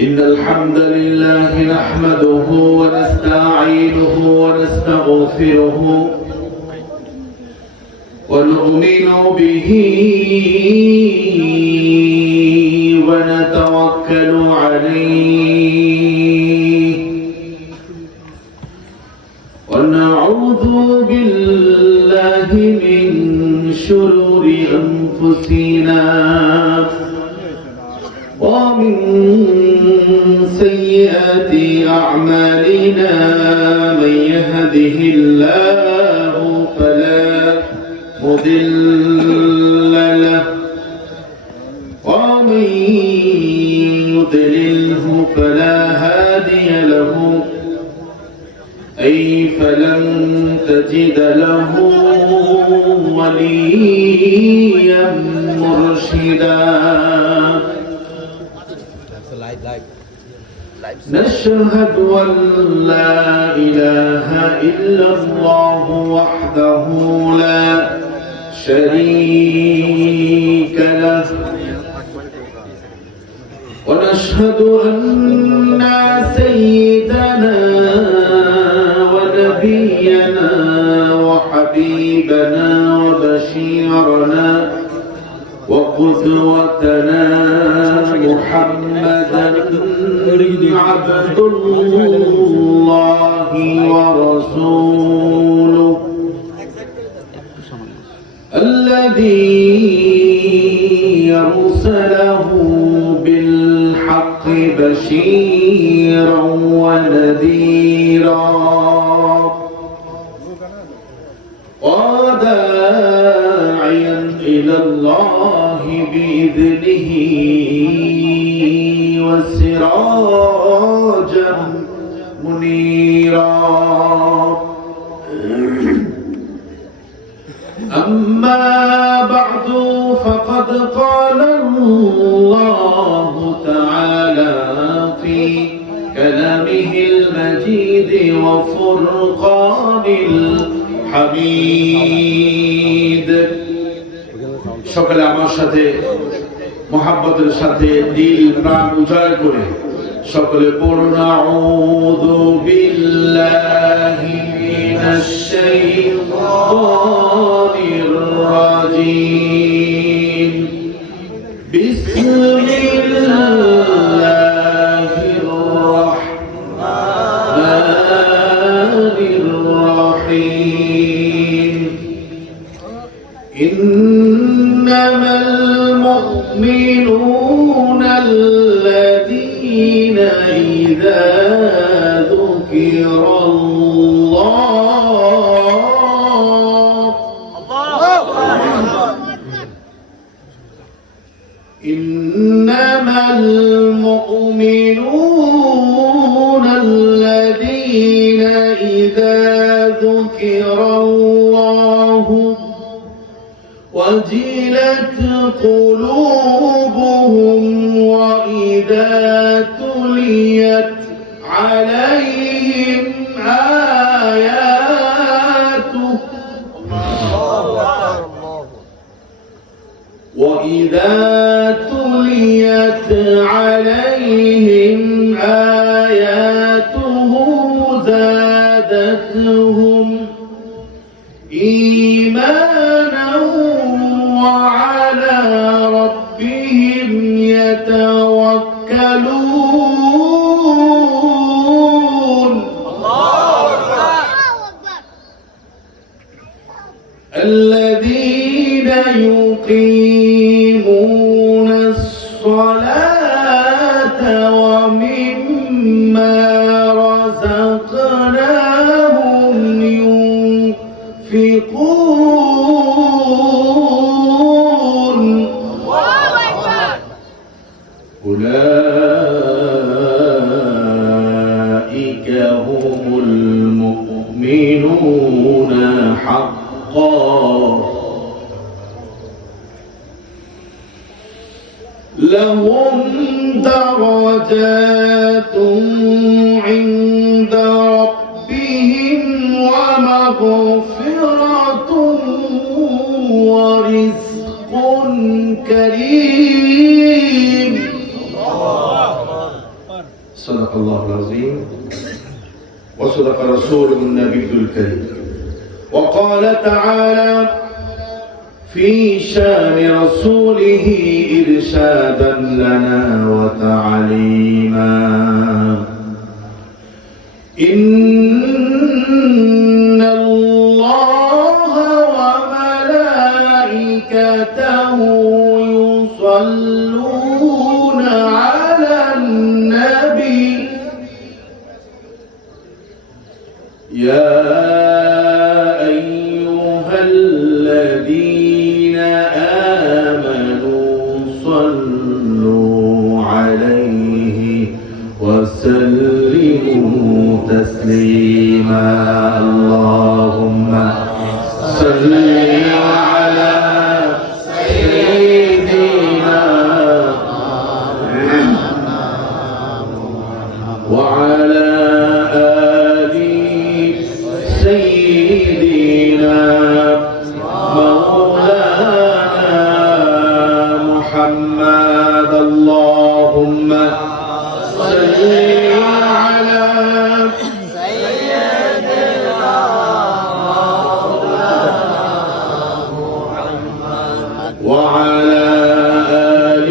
إن الحمد لله نحمده ونستعينه ونستغفره ونؤمن به ونتوكل عليه ونعوذ بالله من شرور أنفسنا ومن سيئات أعمالنا من يهده الله فلا مضل له ومن يضلله فلا هادي له أي فلن تجد له وليا مرشدا نشهد أن لا إله إلا الله وحده لا شريك له ونشهد أن سيدنا ونبينا وحبيبنا وبشيرنا وقدوتنا محمدا عبد الله ورسوله الذي أرسله بالحق بشيرا ونذيرا وداعيا إلى الله بإذنه وسراجا منيرا أما بعد فقد قال الله تعالى في كلامه المجيد وفرقان الحميد সকলে আমার সাথে মোহাব্বতের সাথে দিল প্রাণ উজাড় করে সকলে পড়ুন আউযু বিল্লাহি মিনাশ শাইতানির রাজীম বিসমিল্লাহির রাহমানির রাহিম ইন্নামাল المؤمنون الذين إذا ذكر الله إنما المؤمنون الذين إذا ذكر الله وجلت قلوبهم وإذا تليت عليهم آياته وإذا تليت عليهم آياته زادتهم إيمانا وعلى ربهم يتوكلون الذين يقيمون الصلاة ومما رزقناهم ينفقون أولئك هم المؤمنون حقا لهم درجات عند ربهم ومغفرة ورزق كريم صدق الله العظيم وصدق رسوله النبي الكريم وقال تعالى في شان رسوله إرشادا لنا وتعليما إن الله وملائكته يصلون على النبي يا أيها الذين آمنوا صلوا عليه وسلموا تسليما اللهم صل على سيدنا وعلى آل سيدنا مولانا محمد اللهم صل على سيدنا وعلى آل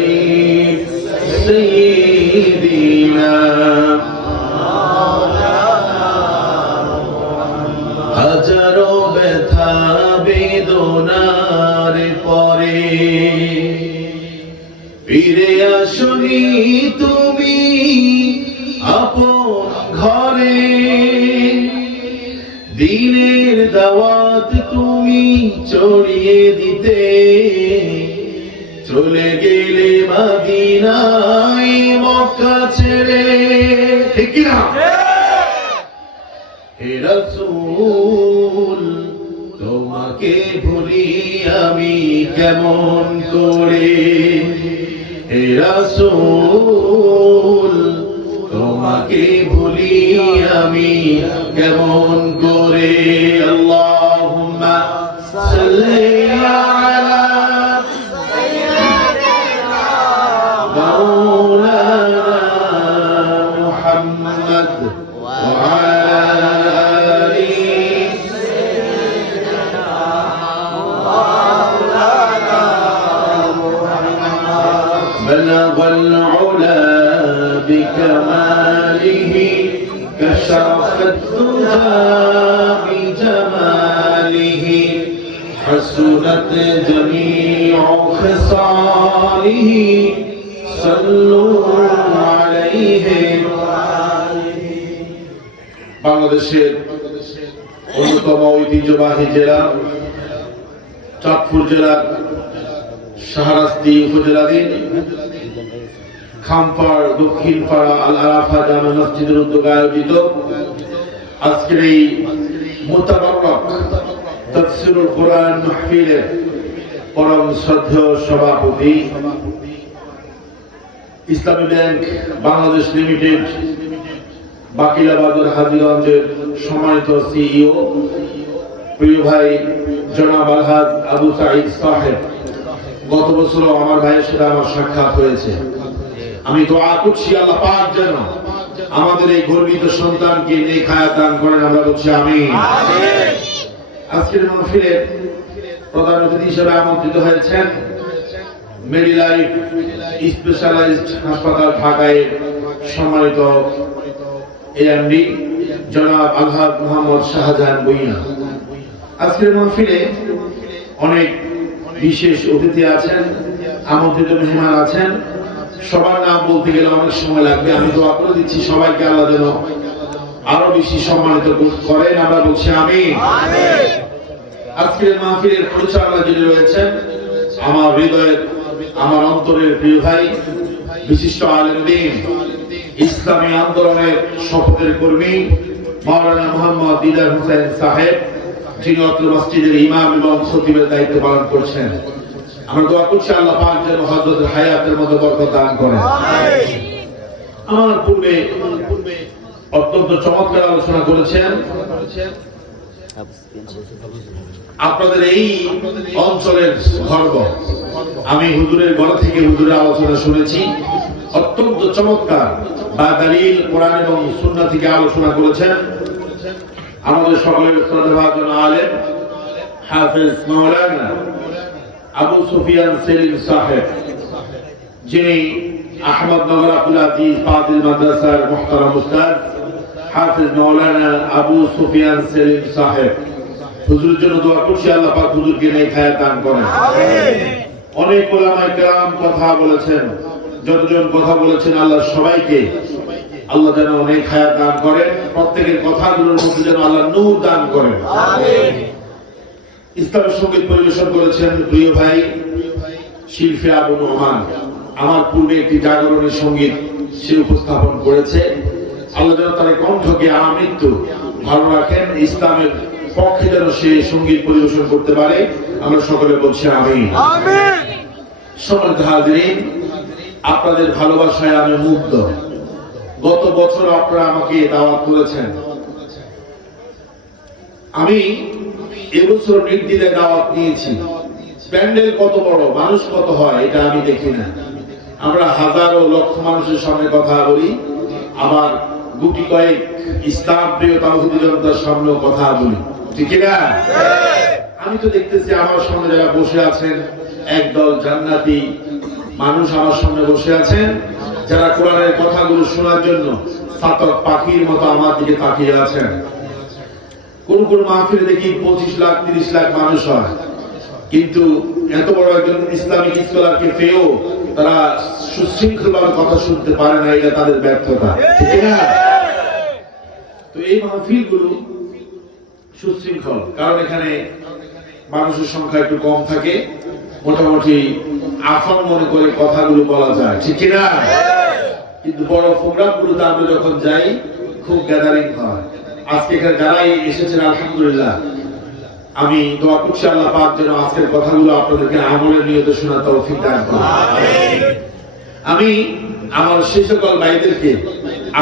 سيدنا হাজারো ব্যথা বেদনার পরে ফিরে আসনি তুমি আপন ঘরে দিনের দাওয়াত তুমি ছড়িয়ে দিতে চলে গেলে মদিনায় মক্কা ছেড়ে ঠিক কি না হে রাসূল তোমাকে ভুলি আমি কেমন করে হে রাসূল তোমাকে ভুলি আমি কেমন করে আল্লাহুম্মা সাল্লি আলা মাওলানা মুহাম্মদ ওয়া আলি بلغ العلا بكماله كشف الدجى بجماله حسنت جميع خصاله صلوا عليه বাংলাদেশের অন্যতম ঐতিহ্যবাহী জেলা চাঁদপুর জেলার শাহরাস্তি উপজেলাধীন খামপাড় দক্ষিণ পাড়া আল আরাফা জামে মসজিদের উদ্যোগে আয়োজিত আজকের এই মুতাবারক তাফসীরুল কোরআন মাহফিলের পরম শ্রদ্ধেয় সভাপতি ইসলামী ব্যাংক বাংলাদেশ লিমিটেড বাকিলা বাজার হাজীগঞ্জের সম্মানিত সিইও প্রিয় ভাই জনাব আলহাজ আবু সাঈদ সাহেব গত বছরও আমার ভাইয়ের সাথে আমার সাক্ষাৎ হয়েছে আমি দোয়া করছি আল্লাহ পাক যেন আমাদের এই গর্বিত সন্তানকে নেক হায়াত দান করেন আমরা বলছি আমিন আজকের মাহফিলে প্রধান অতিথি হিসেবে আমন্ত্রিত হয়েছেন মেডিলাইফ স্পেশালাইজড হাসপাতাল ঢাকায় সম্মানিত এএমডি জনাব আলহাজ মোহাম্মদ শাহজাহান ভূঁইয়া আজকের মাহফিলে অনেক বিশেষ অতিথি আছেন আমন্ত্রিত মেহমান আছেন সবার নাম বলতে গেলে অনেক সময় লাগবে আমি দোয়া করে দিচ্ছি সবাইকে আল্লাহ যেন আরো বেশি সম্মানিত করেন আমরা বলছি আমিন আজকের মাহফিলের পরিচালনা যিনি রয়েছেন আমার হৃদয়ের আমার অন্তরের প্রিয় ভাই বিশিষ্ট আলেম দ্বীন ইসলামী আন্দোলনের শপথের কর্মী মাওলানা মোহাম্মদ দিদার হোসেন সাহেব যিনি অত্র মসজিদের ইমাম এবং খতিবের দায়িত্ব পালন করছেন আমরা দোয়া করছি আল্লাহ পাক যেন হযরতের হায়াতের মধ্যে বরকত দান করেন আমার পূর্বে অত্যন্ত চমৎকার আলোচনা করেছেন আপনাদের এই অঞ্চলের গর্ব। আমি হুজুরের ঘর থেকে হুজুরের আলোচনা শুনেছি, অত্যন্ত চমৎকার বা দলিল কোরআন এবং সুন্নাহ থেকে আলোচনা করেছেন আমাদের সকলের শ্রদ্ধাভাজন আলেম হাফেজ মাওলানা আবু সুফিয়ান সেলিম সাহেব, যিনি আহমদনগর আব্দুল আজিজ ফাজিল মাদ্রাসার মুহতারাম উস্তাদ হাফেজ মাওলানা আবু সুফিয়ান সেলিম সাহেব। হুজুরের জন্য দোয়া করছি, আল্লাহ পাক হুজুরকে নেক হায়াত দান করেন। অনেক উলামায়ে কেরাম কথা বলেছেন, যতজন কথা বলেছেন আল্লাহ সবাইকে আল্লাহ যেন অনেক হায়াত দান করেন, প্রত্যেকের কথাগুলোর মধ্যে যেন আল্লাহ নূর দান করেন। আমিন। ইসলামের সঙ্গীত পরিবেশন করেছেন প্রিয় ভাই শিল্পী আবু নোমান। আমার পূর্বে একটি জাগরণী সঙ্গীত সে উপস্থাপন করেছে। আল্লাহ যেন তার কণ্ঠকে আমৃত্যু ভালো রাখেন, ইসলামের পক্ষে যেন সে সঙ্গীত পরিবেশন করতে পারে। আমরা সকলে বলছি আমিন। সম্মানিত হাজিরিন, আপনাদের ভালোবাসায় আমি মুগ্ধ। গত বছর আপনারা আমাকে দাওয়াত করেছেন, আমি এবছর নির্দিলে দাওয়াত নিয়েছি। প্যান্ডেল কত বড়, মানুষ কত হয় এটা আমি দেখি না। আমরা হাজারো লক্ষ মানুষের সামনে কথা বলি, আবার গুটি কয়েক ইসলাম প্রিয় তাওহীদি জনতার সামনেও কথা বলি, ঠিক না? আমি তো দেখতেছি আমার সামনে যারা বসে আছেন একদল জান্নাতি মানুষ আমার সামনে বসে আছেন, যারা কোরআনের কথাগুলো শোনার জন্য চাতক পাখির মতো আমার দিকে তাকিয়ে আছেন। কোন কোন মাহফিলে দেখি 25 লাখ 30 লাখ মানুষ হয়, কিন্তু এত বড় একজন ইসলামিক স্কলারকে পেয়েও তারা সুশৃঙ্খল ভাবে কথা শুনতে পারে না, এটা তাদের ব্যর্থতা, ঠিক না? তো এই মাহফিলগুলো সুশৃঙ্খল, কারণ এখানে মানুষের সংখ্যা একটু কম থাকে, মোটামুটি আফন মনে করে কথাগুলো বলা যায়, ঠিক না? কিন্তু বড় প্রোগ্রামগুলোতে আমরা যখন যাই খুব গ্যাদারিং হয়। আজকে এখানে যারাই এসেছেন আলহামদুলিল্লাহ, আমি দোয়া করছি আল্লাহ পাক যেন আজকের কথাগুলো আপনাদেরকে আমলের নিয়তে শোনার তৌফিক দান করেন। আমি আমার সেই সকল ভাইদেরকে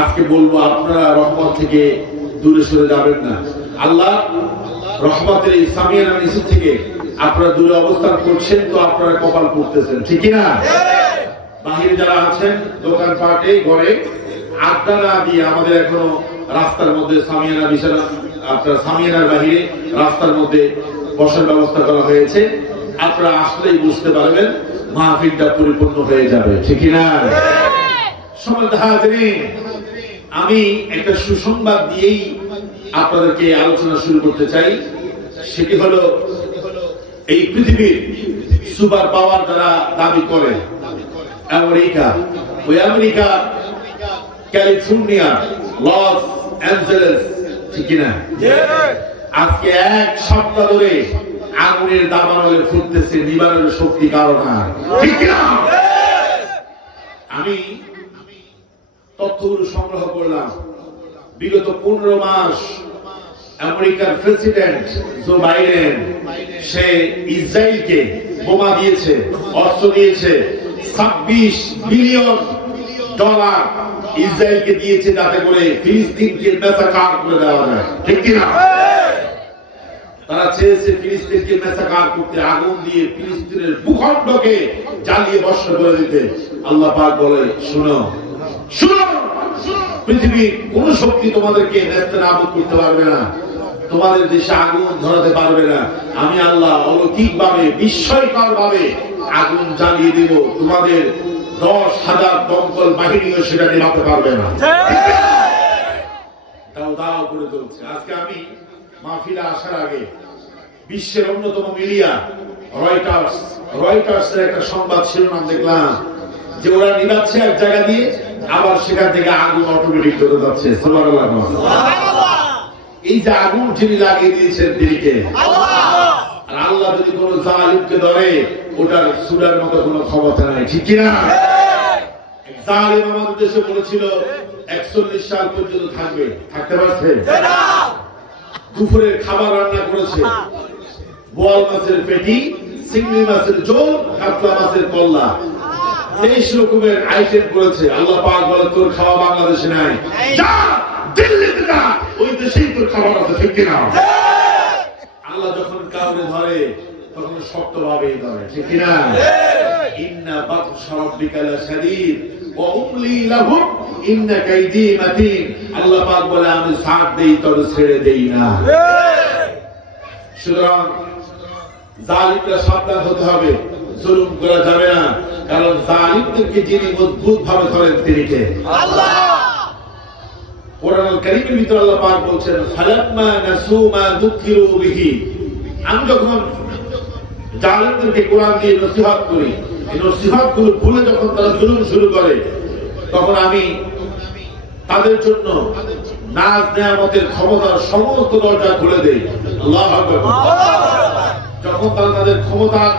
আজকে বলবো, আপনারা রহমত থেকে দূরে সরে যাবেন না। আল্লাহ রহমতের এই সামিয়ানা নিচে থেকে আপনারা দূরে অবস্থান করছেন, তো আপনারা কপাল করতেছেন, ঠিক না? বাহিরে যারা আছেন দোকান পাটে ঘরে আড্ডা না দিয়ে, আমাদের এখনো রাস্তার মধ্যে সামিয়ানা বিছানা, আপনার সামিয়ানার বাহিরে রাস্তার মধ্যে বসার ব্যবস্থা করা হয়েছে। আপনারা আসলেই বুঝতে পারবেন মাহফিলটা পরিপূর্ণ হয়ে যাবে, ঠিক না? সম্মানিত হাজিরিন, আমি একটা সুসংবাদ দিয়েই আপনাদেরকে আলোচনা শুরু করতে চাই। সেটি হলো, এই পৃথিবীর সুপার পাওয়ার যারা দাবি করে আমেরিকা, ওই আমেরিকা ক্যালিফোর্নিয়া লস অ্যাঞ্জেলেস, ঠিক না? আজকে এক সপ্তাহ ধরে আগুনের দাবানলে ফুটতেছে, নিবারণের শক্তি কারণ না, ঠিক না? আমি তথ্যগুলো সংগ্রহ করলাম। বিগত 15 মাস আমেরিকার প্রেসিডেন্ট জো বাইডেন সে ইসরায়েলকে বোমা দিয়েছে, অস্ত্র দিয়েছে, $26 বিলিয়ন ইসরায়েলকে দিয়েছে, যাতে করে ফিলিস্তিনকে মেসাকার করে দেওয়া যায়, ঠিক কিনা? তারা চেয়েছে ফিলিস্তিনকে মেসাকার করতে, আগুন দিয়ে ফিলিস্তিনের ভূখণ্ডকে জ্বালিয়ে ভস্ম করে দিতে। আল্লাহ পাক বলে, শুনো শুনো, পৃথিবীর কোন শক্তি তোমাদেরকে নেস্তানাবুদ করতে পারবে না, তোমাদের দেশে আগুন ধরাতে পারবে না। আমি আল্লাহ অলৌকিক ভাবে, বিস্ময়কর ভাবে আগুন জ্বালিয়ে দিব, তোমাদের 10,000 দমকল বাহিনীও সেটা নিভাতে পারবে না। দাও দাও করে চলছে। আজকে আমি মাহফিলে আসার আগে বিশ্বের অন্যতম মিডিয়া রয়টার্সের একটা সংবাদ শিরোনাম দেখলাম যে ওরা নিভাচ্ছে এক জায়গা দিয়ে, আবার সেখান থেকে আগুন অটোমেটিক চলে যাচ্ছে। এই যে আগুন যিনি লাগিয়ে দিয়েছেন তিনি কে? আর আল্লাহ যদি কোন জালিমকে ধরে, ওটার সুরার মতো কোনো ক্ষমতা নাই, ঠিক কিনা? জালিম আমাদের দেশে বলেছিল 41 সাল পর্যন্ত থাকবে, থাকতে পারছে? দুপুরের খাবার রান্না করেছে, বোয়াল মাছের পেটি, চিংড়ি মাছের ঝোল, কাতলা মাছের কল্লা, 23 রকমের আইটেম করেছে। আল্লাহ পাক বলে, তোর খাওয়া বাংলাদেশে নাই, যা দিল্লিতে যা, ওই দেশেই তোর খাবার আছে, ঠিক কিনা? আল্লাহ যখন কাউরে ধরে তখন শক্তভাবেই ধরে, ঠিক কিনা? ইন্না বাতশা রাব্বিকা লাশাদীদ ওয়া উমলি লাহুম ইন্না কাইদি মাতিন। আল্লাহ পাক বলে আমি সাথ দেই তবে ছেড়ে দেই না। সুতরাং জালিমরা সাবধান হতে হবে, জুলুম করা যাবে না, কারণ জালিমদেরকে যিনি মজবুত ভাবে ধরেন তিনি কে? আল্লাহ। কোরআনুল কারীমের ভিতরে আল্লাহ পাক বলছেন ফালাম্মা নাসু মা যুকিরু বিহি, আমি যখন জালিমদেরকে কোরআন দিয়ে নসিহত করি, এই নসিহতগুলো ভুলে যখন তারা জুলুম শুরু করে তখন আমি তাদের জন্য নাজ নেয়ামতের ক্ষমতার সমস্ত দরজা খুলে দেই। আল্লাহু আকবার। যখন তারা তাদের ক্ষমতার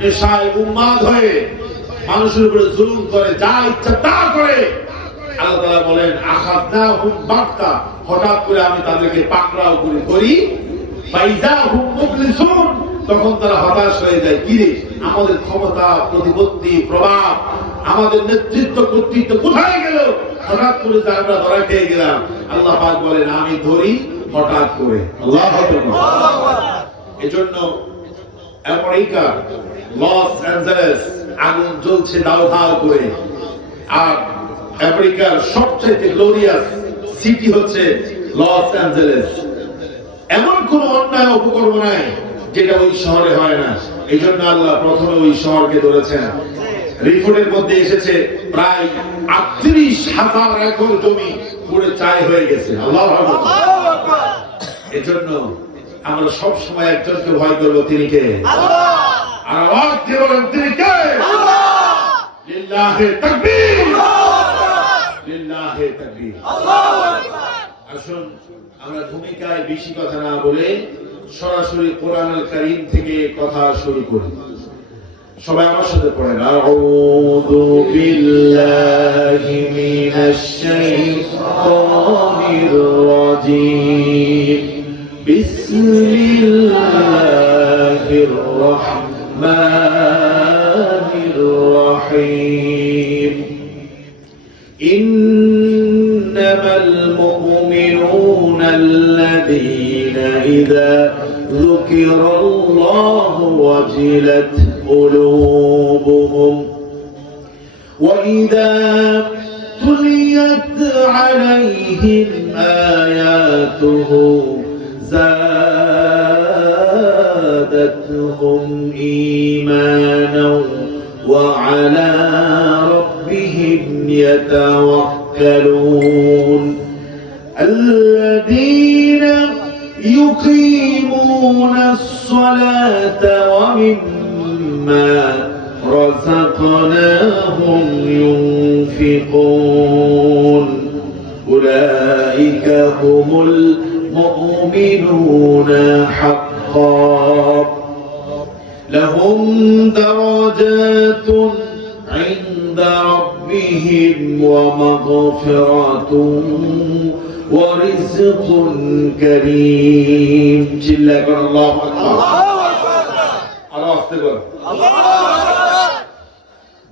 নেশায় উন্মাদ হয়ে মানুষের উপরে জুলুম করে, যা ইচ্ছা তা করে, আল্লাহ তাআলা বলেন আখাযনাহুম বাগতা, হঠাৎ করে আমি তাদেরকে পাকড়াও করি ফাইজা হুম মুবলিসুন, তখন তারা হতাশ হয়ে যায়, কি রে আমাদের ক্ষমতা, প্রতিপত্তি, প্রভাব, আমাদের নেতৃত্ব কর্তৃত্ব কোথায় গেল? হঠাৎ করে আমরা ধরা খেয়ে গেলাম। আল্লাহ পাক বলেন আমি ধরি হঠাৎ করে। আল্লাহু আকবার। এজন্য আমেরিকা লস অ্যাঞ্জেলেস আগুন জ্বলছে দাও দাও করে, আর আমেরিকার সবচেয়ে গ্লোরিয়াস সিটি হচ্ছে লস অ্যাঞ্জেলেস। এমন কোন অন্যায় অপকর্ম নাই যেটা ওই শহরে হয় না। এই জন্য আল্লাহ প্রথমে ওই শহরকে ধরেছেন। রিপোর্টের মধ্যে এসেছে প্রায় ৩৮,০০০ একর জমি পুরো ছাই হয়ে গেছে। আল্লাহু আকবার। এজন্য আমরা সব সময় একজনকে ভয় করব, তিনি কে? আল্লাহ। আর আওয়াজ দিয়ে বলেন তিনি কে? আল্লাহ। লিল্লাহি তাকবীর, লিল্লাহি তাকবীর, আল্লাহু আকবার। আসুন আমরা ভূমিকায় বেশি কথা না বলে সরাসরি কোরআনুল কারীম থেকে কথা শুরু করি। সবাই আমার সাথে পড়েন আউযু বিল্লাহি মিনাশ শাইতানির রাজীম বিসমিল্লাহির রাহমানির রাহিম ইন্নামাল মুমিনুনা আল্লাযীনা ইযা যুকিরাল্লাহু ওয়াজিলাত قلوبهم وإذا تليت عليهم آياته زادتهم إيمانا وعلى ربهم يتوكلون الذين يقيمون الصلاة ومما رزقناهم ينفقون أولئك هم المؤمنون حقا لهم درجات عند ربهم ومغفرة ورزق كريم جل الله أكبر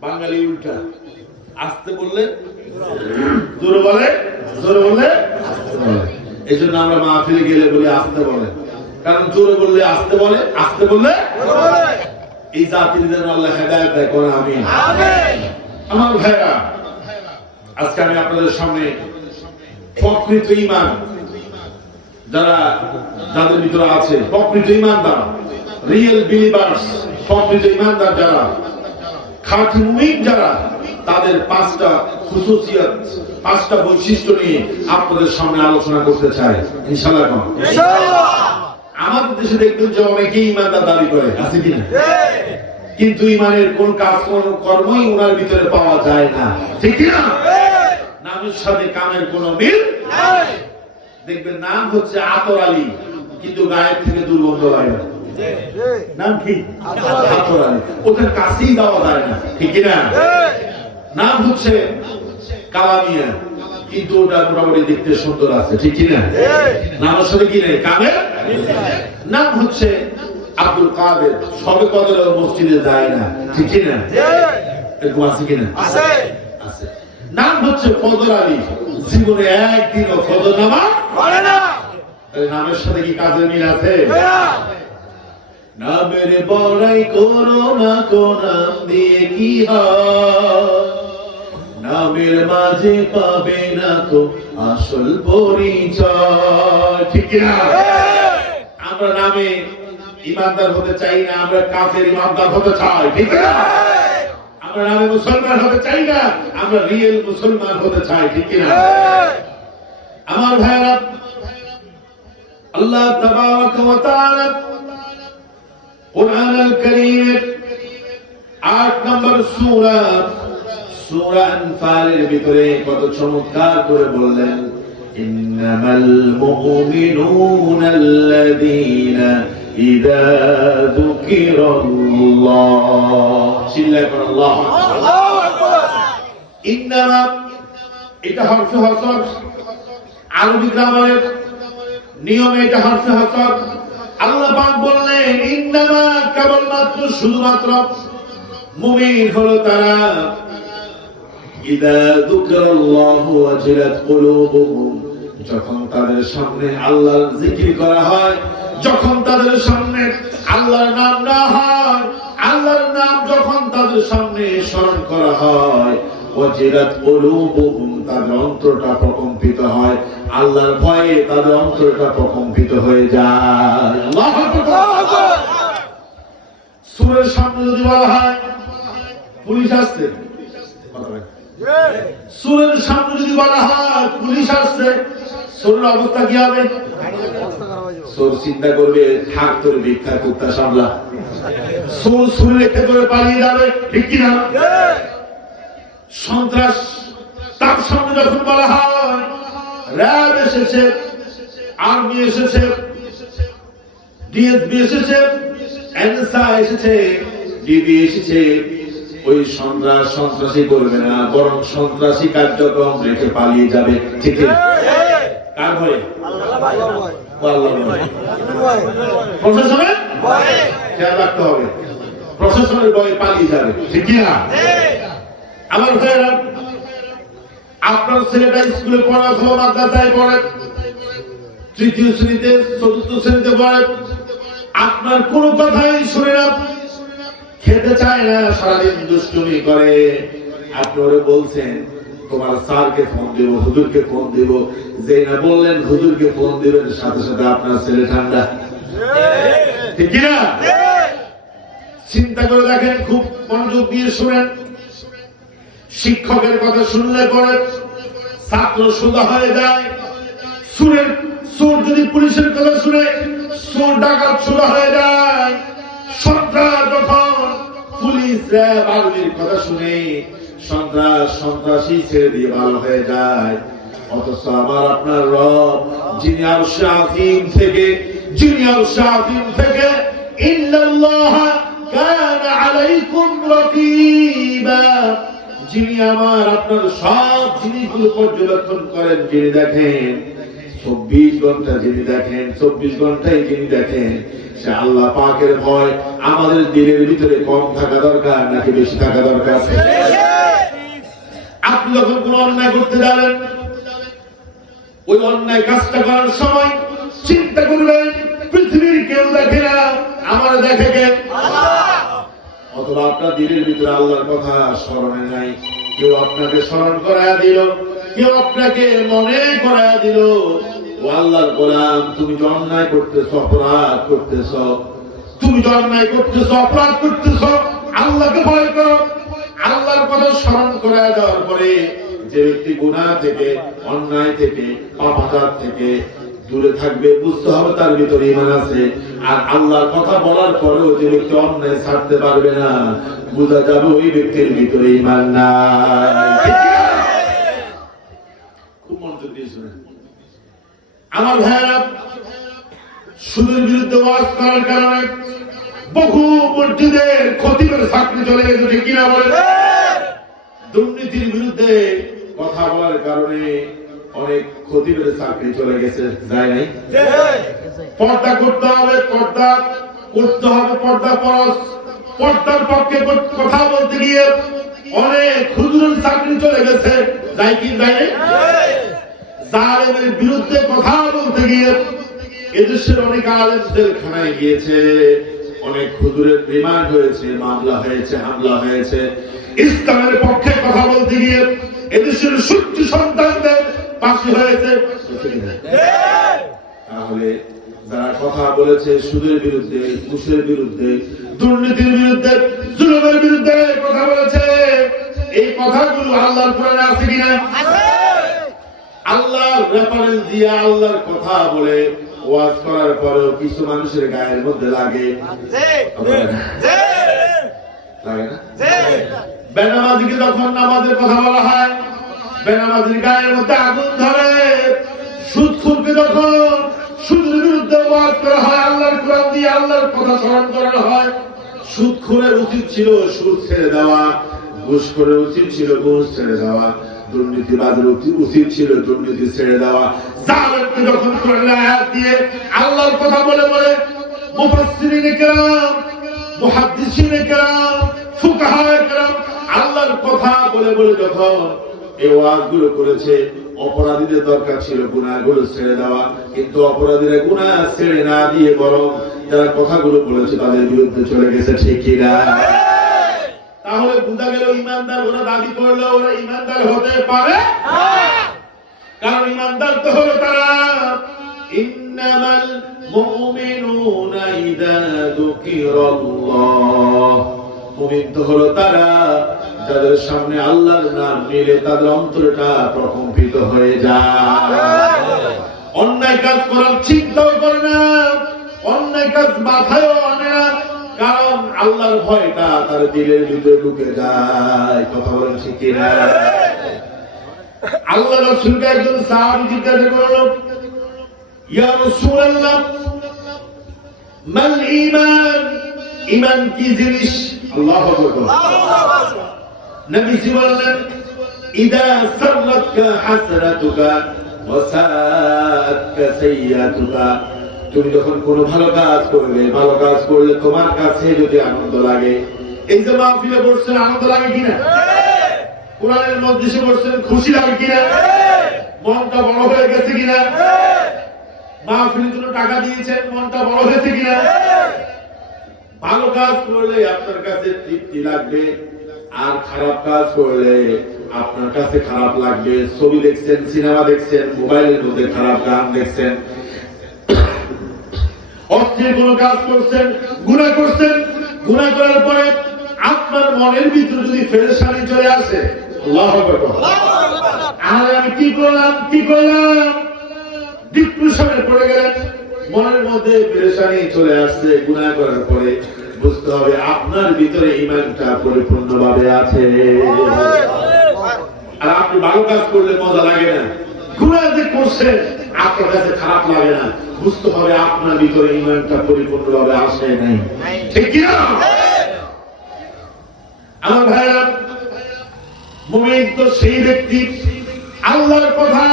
বাঙালি উল্টা, আসতে বললে জোরে বলে, জোরে বললে এই জন্য আমরা মাহফিলে গেলে বলি আসতে বলে, কারণ জোরে বললে আসতে বলে, আসতে বললে এই জাতির যেন আল্লাহ হেদায়েত দেয় করে আমিন। আমার ভাইরা, আজকে আমি আপনাদের সামনে প্রকৃত ঈমান যারা যাদের ভিতরে আছে, প্রকৃত ঈমানদার, রিয়েল বিলিভার্স, প্রকৃত ঈমানদার যারা, খাঁটি মুমিন যারা, তাদের 5টা খুসুসিয়ত, 5টা বৈশিষ্ট্য নিয়ে আপনাদের সামনে আলোচনা করতে চাই ইনশাআল্লাহ। আমাদের দেশে দেখবেন যে অনেকেই ঈমানদার দাবি করে, আছে কিনা? কিন্তু ঈমানের কোন কাজ কর্মই ওনার ভিতরে পাওয়া যায় না, ঠিক কিনা? নামের সাথে কামের কোন মিল নাই। দেখবেন নাম হচ্ছে আতর আলী, কিন্তু গায়ের থেকে দুর্গন্ধ লাগে না। নাম কি? আতর আলী, ওদের কাছেই দেওয়া যায় না, ঠিক কিনা? নাম হচ্ছে কালামিয়া, কিন্তু ওটা মোটামুটি দেখতে সুন্দর আছে, ঠিক কিনা? নামের সাথে কি নেই, কামের। নাম হচ্ছে আব্দুল কাদের, সবে কদর মসজিদে যায় না, ঠিক কিনা? এরকম আছে কিনা? আছে। নাম হচ্ছে ফজর আলী, জীবনে একদিনও ফজর নামাজ পড়ে না। নামের সাথে কি কাজের মিল আছে? নামের বড়াই করো না কো নাম দিয়ে কি হয়, নামের মাঝে পাবে না তো আসল পরিচয়। ঠিক না? আমরা নামে ইমানদার হতে চাই না, আমরা কাফের ইমানদার হতে চাই। ঠিক না? আমরা নামে মুসলমান হতে চাই না, আমরা রিয়েল মুসলমান হতে চাই। ঠিক না? আমার ভাইরা, আল্লাহ তাবারক ওয়া তাআলা কুরআন আল কারীমের 8 নম্বর সূরা সূরা আনফালের ভিতরে কত চমৎকার করে বললেন, ইন্নামাল মুমিনুনা আল্লাযীনা ইযা যুকিরাল্লাহ, চিল্লায় বলেন আল্লাহু আকবার। ইন্নামা এটা হরফে হাসর, আরবি গ্রামারের নিয়মে এটা হরফে হাসর। আল্লাহ পাক বললেন ইন্নামা, কেবলমাত্র শুধুমাত্র মুমিন হলো তারা, ইযা যুকিরাল্লাহু ওয়াজিলাত কুলুবুহুম, যখন তাদের সামনে আল্লাহর জিকির করা হয়, যখন তাদের সামনে আল্লাহর নাম না হয়, আল্লাহর নাম যখন তাদের সামনে স্মরণ করা হয়, ওয়াজিলাত কুলুবুহুম, তাদের অন্তরটা প্রকম্পিত হয়, আল্লাহর ভয়ে তাদের অন্তরটা প্রকম্পিত হয়ে যায়। আল্লাহু আকবার। সূরার সামনে যদি বলা হয় পুলিশ আসছে, সূরার সামনে যদি বলা হয় পুলিশ আসছে, সূরার অবস্থা কি হবে? সূর চিন্তা করবে, থাক তোর ভিক্ষা কুত্তা সামলা, সূর সূর রেখে ধরে পালিয়ে যাবে। ঠিক কি না? সন্ত্রাস, তার সামনে যখন বলা হয় র্যাব এসেছে, আর্মি এসেছে, ডিএসবি এসেছে, এনএসআই এসেছে, ডিবি এসেছে, ওই সন্ত্রাসী করবে না, বরং সন্ত্রাসী কার্যক্রম রেখে পালিয়ে যাবে। ঠিক আছে? কার ভয়ে? আল্লাহর ভয়ে। প্রশাসনের ভয়ে খেয়াল রাখতে হবে, প্রশাসনের ভয়ে পালিয়ে যাবে। ঠিক না? আমার ভাইয়েরা, আপনার ছেলেটা স্কুলে পড়া অথবা মাদ্রাসায় পড়ে, তৃতীয় শ্রেণীতে, চতুর্থ শ্রেণীতে পড়ে, আপনার কোন কথাই শুনে না, খেতে চায় না, সারাদিন দুষ্টুমি করে, আপনি ওরে বলছেন তোমার স্যারকে ফোন দেব, হুজুরকে ফোন দেব, যে না বললেন হুজুরকে ফোন দেবেন, সাথে সাথে আপনার ছেলে ঠান্ডা। ঠিক না? চিন্তা করে দেখেন, খুব মনোযোগ দিয়ে শুনেন। শিক্ষকের কথা শুনলে পরে ছাত্র সোজা হয়ে যায়, চোর যদি পুলিশের কথা শুনে চোর ডাকাত সোজা হয়ে যায়, সন্ত্রাস যখন পুলিশ র্যাব আর্মির কথা শুনে সন্ত্রাসী ছেড়ে দিয়ে ভালো হয়ে যায়। অথচ আমার আপনার রব যিনি আরশে আযীম থেকে ইন্নাল্লাহ কানা আলাইকুম রাকীবা, যিনি আমার আপনার সব জিনিসগুলো পর্যবেক্ষণ করেন, যিনি দেখেন 24 ঘন্টা, যিনি দেখেন 24 ঘন্টায় যিনি দেখেন, সে আল্লাহ পাকের ভয় আমাদের দিলের ভিতরে কম থাকা দরকার নাকি বেশি থাকা দরকার? আপনি যখন কোন অন্যায় করতে যাবেন, ওই অন্যায় কাজটা করার সময় চিন্তা করবেন পৃথিবীর কেউ দেখে না, আমার দেখে কে? অথবা আপনার দিলের ভিতরে আল্লাহর কথা স্মরণে নাই, কেউ আপনাকে স্মরণ করায়া দিল, কেউ আপনাকে মনে করায়া দিল, ও আল্লাহর গোলাম, তুমি যে অন্যায় করতেছ, অপরাধ করতেছ, তুমি যে অন্যায় করতেছ, অপরাধ করতেছ, আল্লাহকে ভয় করো। আল্লাহর কথা স্মরণ করায়া দেওয়ার পরে যে ব্যক্তি গুনাহ থেকে, অন্যায় থেকে, পাপাচার থেকে দূরে থাকবে, বুঝতে হবে তার ভিতরে ঈমান আছে। আর আল্লাহর কথা বলার পরেও যে ব্যক্তি অন্যায় ছাড়তে পারবে না, বোঝা যাবে ওই ব্যক্তির ভিতরে ঈমান নাই। খুব মনোযোগ দিয়ে শুনেন আমার ভাইয়েরা, সুদের বিরুদ্ধে ওয়াজ করার কারণে বহু মসজিদের খতিবের চাকরি চলে গেছে। ঠিক কিনা বলেন? দুর্নীতির বিরুদ্ধে কথা বলার কারণে অনেক খতিবের চাকরি চলে গেছে, যায় নাই? পর্দা করতে হবে, পর্দা করতে হবে, পর্দা ফরজ। পর্দার পক্ষে কথা বলতে গিয়ে অনেক হুজুরের চাকরি চলে গেছে, যায় কি যায় নাই? জালেমের বিরুদ্ধে কথা বলতে গিয়ে এদেশের অনেক আলেম জেলখানায় গিয়েছে, অনেক হুজুরের রিমান্ড হয়েছে, মামলা হয়েছে, হামলা হয়েছে। ইসলামের পক্ষে কথা বলতে গিয়ে এদেশের সূর্য সন্তানদের ফাঁসি হয়েছে। তাহলে যারা কথা বলেছে সুদের বিরুদ্ধে, ঘুষের বিরুদ্ধে, দুর্নীতির বিরুদ্ধে, জুলুমের বিরুদ্ধে কথা বলেছে, এই কথাগুলো আল্লাহর কোরআনে আছে কিনা? আল্লাহর রেফারেন্স দিয়ে আল্লাহর কথা বলে ওয়াজ করার পরেও কিছু মানুষের গায়ের মধ্যে লাগে লাগে না? বেনামাজিকে যখন নামাজের কথা বলা হয়, বেনামাজির গায়ের মধ্যে আগুন ধরে। সুদখোরকে যখন সুদের বিরুদ্ধে ওয়াজ করা হয়, আল্লাহর কোরআন দিয়ে আল্লাহর কথা স্মরণ করা হয়, সুদখোরের উচিত ছিল সুদ ছেড়ে দেওয়া, ঘুষখোরের উচিত ছিল ঘুষ ছেড়ে দেওয়া, দুর্নীতিবাদের উচিত ছিল দুর্নীতি ছেড়ে দেওয়া। জালেমকে যখন কোরআনের আয়াত দিয়ে আল্লাহর কথা বলে বলে মুফাসসিরিনে কেরাম, মুহাদ্দিসিনে কেরাম, ফুকাহায়ে কেরাম আল্লাহর কথা বলে বলে যখন এই ওয়াজগুলো করেছে, অপরাধীদের দরকার ছিল গুনাহগুলো ছেড়ে দেওয়া, কিন্তু অপরাধীরা গুনাহ ছেড়ে না দিয়ে বরং যারা কথাগুলো বলেছে তাদের বিরুদ্ধে চলে গেছে। ঠিক কিনা? তাহলে বুঝা গেল ইমানদার ওরা দাবি করলে ওরা ইমানদার হতে পারে না, কারণ ইমানদার তো হলো তারা ইন্নামাল মুমিনুনা ইযা যুকিরাল্লাহ, মুমিন তো হলো তারা যাদের সামনে আল্লাহর নাম নিলে তাদের অন্তরটা প্রকম্পিত হয়ে যায়, অন্যায় কাজ করার চিন্তাও করে না, অন্যায় কাজ মাথায়ও আনে না, কারণ আল্লাহর ভয়টা তার দিলের ভিতরে ঢুকে যায়। কথা বলেন ঠিক কিনা? আল্লাহ রাসূলকে একজন সাহাবী জিজ্ঞাসা করলো, ইয়া রাসূলুল্লাহ মাল ঈমান, ঈমান কি জিনিস? আল্লাহু আকবার। নবীজি বললেন, ইদা সাররাতকা হাসানাতুকা ওয়া সাআতকা সাইয়্যাতুকা, তুমি যখন কোনো ভালো কাজ করলে তোমার কাছে যদি আনন্দ লাগে, এই যে মাহফিলে বসছেন আনন্দ লাগে কিনা? কোরআনের মজলিসে বসছেন খুশি লাগে কিনা? মনটা বড় হয়ে গেছে কিনা? মাহফিলের জন্য টাকা দিয়েছেন, মনটা বড় হয়েছে কিনা? ভালো কাজ করলে আপনার কাছে তৃপ্তি লাগবে, আর খারাপ কাজ করলে আপনার কাছে খারাপ লাগবে। ছবি দেখছেন, সিনেমা দেখছেন, মোবাইলের মধ্যে খারাপ গান দেখছেন, অশ্লীল কোন কাজ করছেন, গুনাহ করছেন, গুনাহ করার পরে আপনার মনের ভিতরে যদি পেরেশানি চলে আসে, আল্লাহু আকবার, আরে আমি কি করলাম ডিপ্রেশনে পড়ে গেলেন, মনের মধ্যে পেরেশানি চলে আসছে গুনাহ করার পরে, বুঝতে হবে আপনার ভিতরে ঈমানটা পরিপূর্ণভাবে আছে। আর আপনি ভালো কাজ করলে মজা লাগে না, গুনাহ যে করছেন আপনার কাছে খারাপ লাগে না, বুঝতে হবে আপনার ভিতরে ঈমানটা পরিপূর্ণভাবে আসে নাই। ঠিক কি না? আমার ভাইরা, মুমিন তো সেই ব্যক্তি আল্লাহর কথা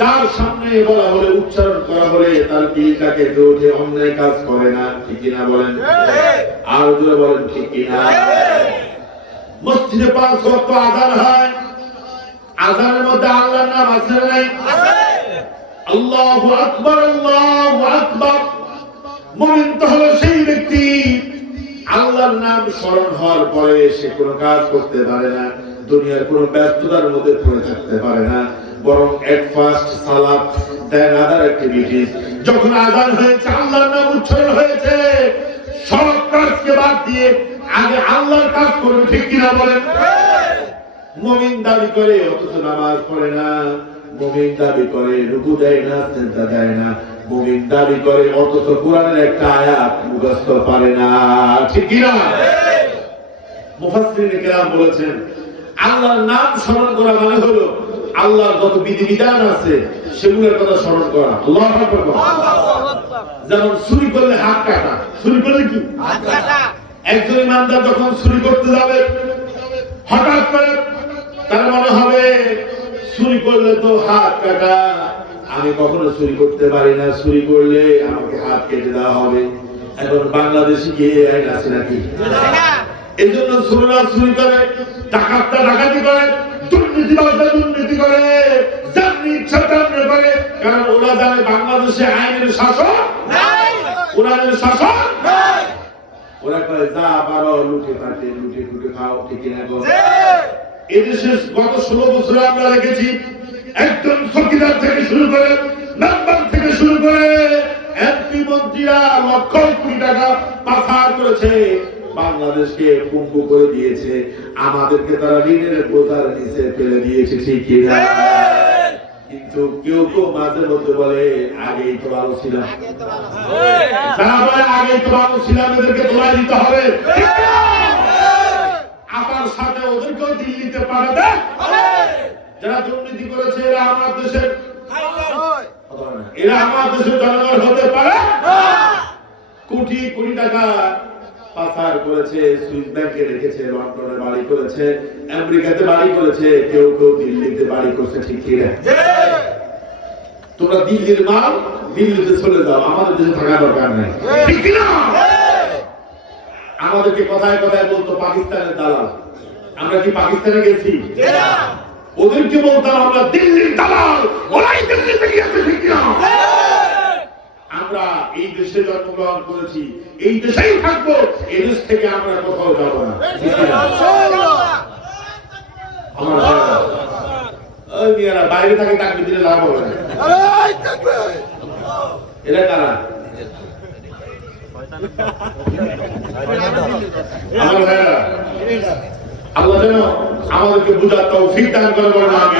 যার সামনে বলা বলে উচ্চারণ করা বলে তার দিলটাকে ওঠে, অন্যায় কাজ করে না। ঠিক কিনা বলেন? আর জোরে বলেন ঠিক কিনা? মসজিদে 5 ওয়াক্ত আযান হয়, আযানের মধ্যে আল্লাহর নাম আছে না নাই? আল্লাহু আকবার, আল্লাহু আকবার। মুমিন তো হলো সেই ব্যক্তি আল্লাহর নাম স্মরণ হওয়ার পরে সে কোনো কাজ করতে পারে না, দুনিয়ার কোনো ব্যস্ততার মধ্যে পড়ে থাকতে পারে না, বরং এট ফার্স্ট সালাত দেন আদার অ্যাক্টিভিটিস। যখন আযান হয়েছে, আল্লাহর নাম উচ্চারণ হয়েছে, সব কাজকে বাদ দিয়ে আগে আল্লাহর কাজ করবে। ঠিক কিনা বলেন? মুমিন দাবি করে অথচ নামাজ পড়ে না, মুমিন দাবি করে রুকু দেয় না, সিজদা দেয় না, মুমিন দাবি করে অথচ কোরআনের একটা আয়াত মুখস্থ পারে না। ঠিক কিনা? মুফাসসিরিনে কেরাম বলেছেন, আল্লাহর নাম স্মরণ করা মানে হলো আল্লাহর যত বিধিবিধান আছে সেগুলোর কথা স্মরণ করা। আল্লাহু আকবার। যেমন চুরি করলে হাত কাটা, চুরি করলে কি হাত কাটা। একজন ইমানদার যখন চুরি করতে যাবে, হঠাৎ করে তার মনে হবে চুরি করলে তো হাত কাটা, আমি কখনো চুরি করতে পারি না, চুরি করলে আমাকে হাত কেটে দেওয়া হবে। এখন বাংলাদেশে কি আইন আছে নাকি? এই জন্য চোররা চুরি করে, ডাকাতরা ডাকাতি করে, দুর্নীতিবাজরা দুর্নীতি করে, যার ইচ্ছা তেমনি করে, কারণ ওরা জানে বাংলাদেশে আইনের শাসন নাই, কোরআনের শাসন নাই। ওরা কয় যা পারো লুটে পাটে লুটে টুটে খাও, ঠিক না? এদেশে গত 16 বছরে আমরা দেখেছি একজন চৌকিদার থেকে শুরু করে মেম্বার থেকে শুরু করে এমপি মন্ত্রীরা লক্ষ কোটি টাকা পাচার করেছে, বাংলাদেশকে পঙ্গু করে দিয়েছে, আমাদেরকে তারা ঋণের বোঝার নিচে ফেলে দিয়েছে, ঠিক কিনা? কিন্তু কেউ কেউ মাঝে মধ্যে বলে আগেই তো ভালো ছিলাম, যারা বলে আগেই তো ভালো ছিলাম এদেরকে তোলা দিতে হবে, আমার সাথে ওদেরকেও দিল্লিতে পাঠাবে। যারা দুর্নীতি করেছে এরা আমার দেশের জনগণ হতে পারে। কোটি কোটি টাকা পাচার করেছে, সুইস ব্যাংকে রেখেছে, লন্ডনে বাড়ি করেছে, আমেরিকাতে বাড়ি করেছে, কেউ কেউ দিল্লিতে বাড়ি করছে, ঠিক কিনা? তোমরা দিল্লির মাল দিল্লিতে চলে যাও, আমাদের দেশে থাকা দরকার নেই, ঠিক কিনা? আমাদেরকে কথায় কথায় বলতো পাকিস্তানের দালাল, আমরা কি পাকিস্তানে গেছি? ওদেরকে বলতাম আমরা দিল্লির দালাল, ওরাই দিল্লিতে গিয়েছে, ঠিক কিনা? আমরা এই দেশে জন্মগ্রহণ করেছি, এই দেশেই থাকবো, এই দেশ থেকে আমরা কোথাও যাবো না। আমার বাইরে থাকে তাকে দিলে লাভ হবে না। এরা কারা? আমার ভাইরা, আল্লাহ যেন আমাদেরকে বুঝার তৌফিক দান করবেন। আমি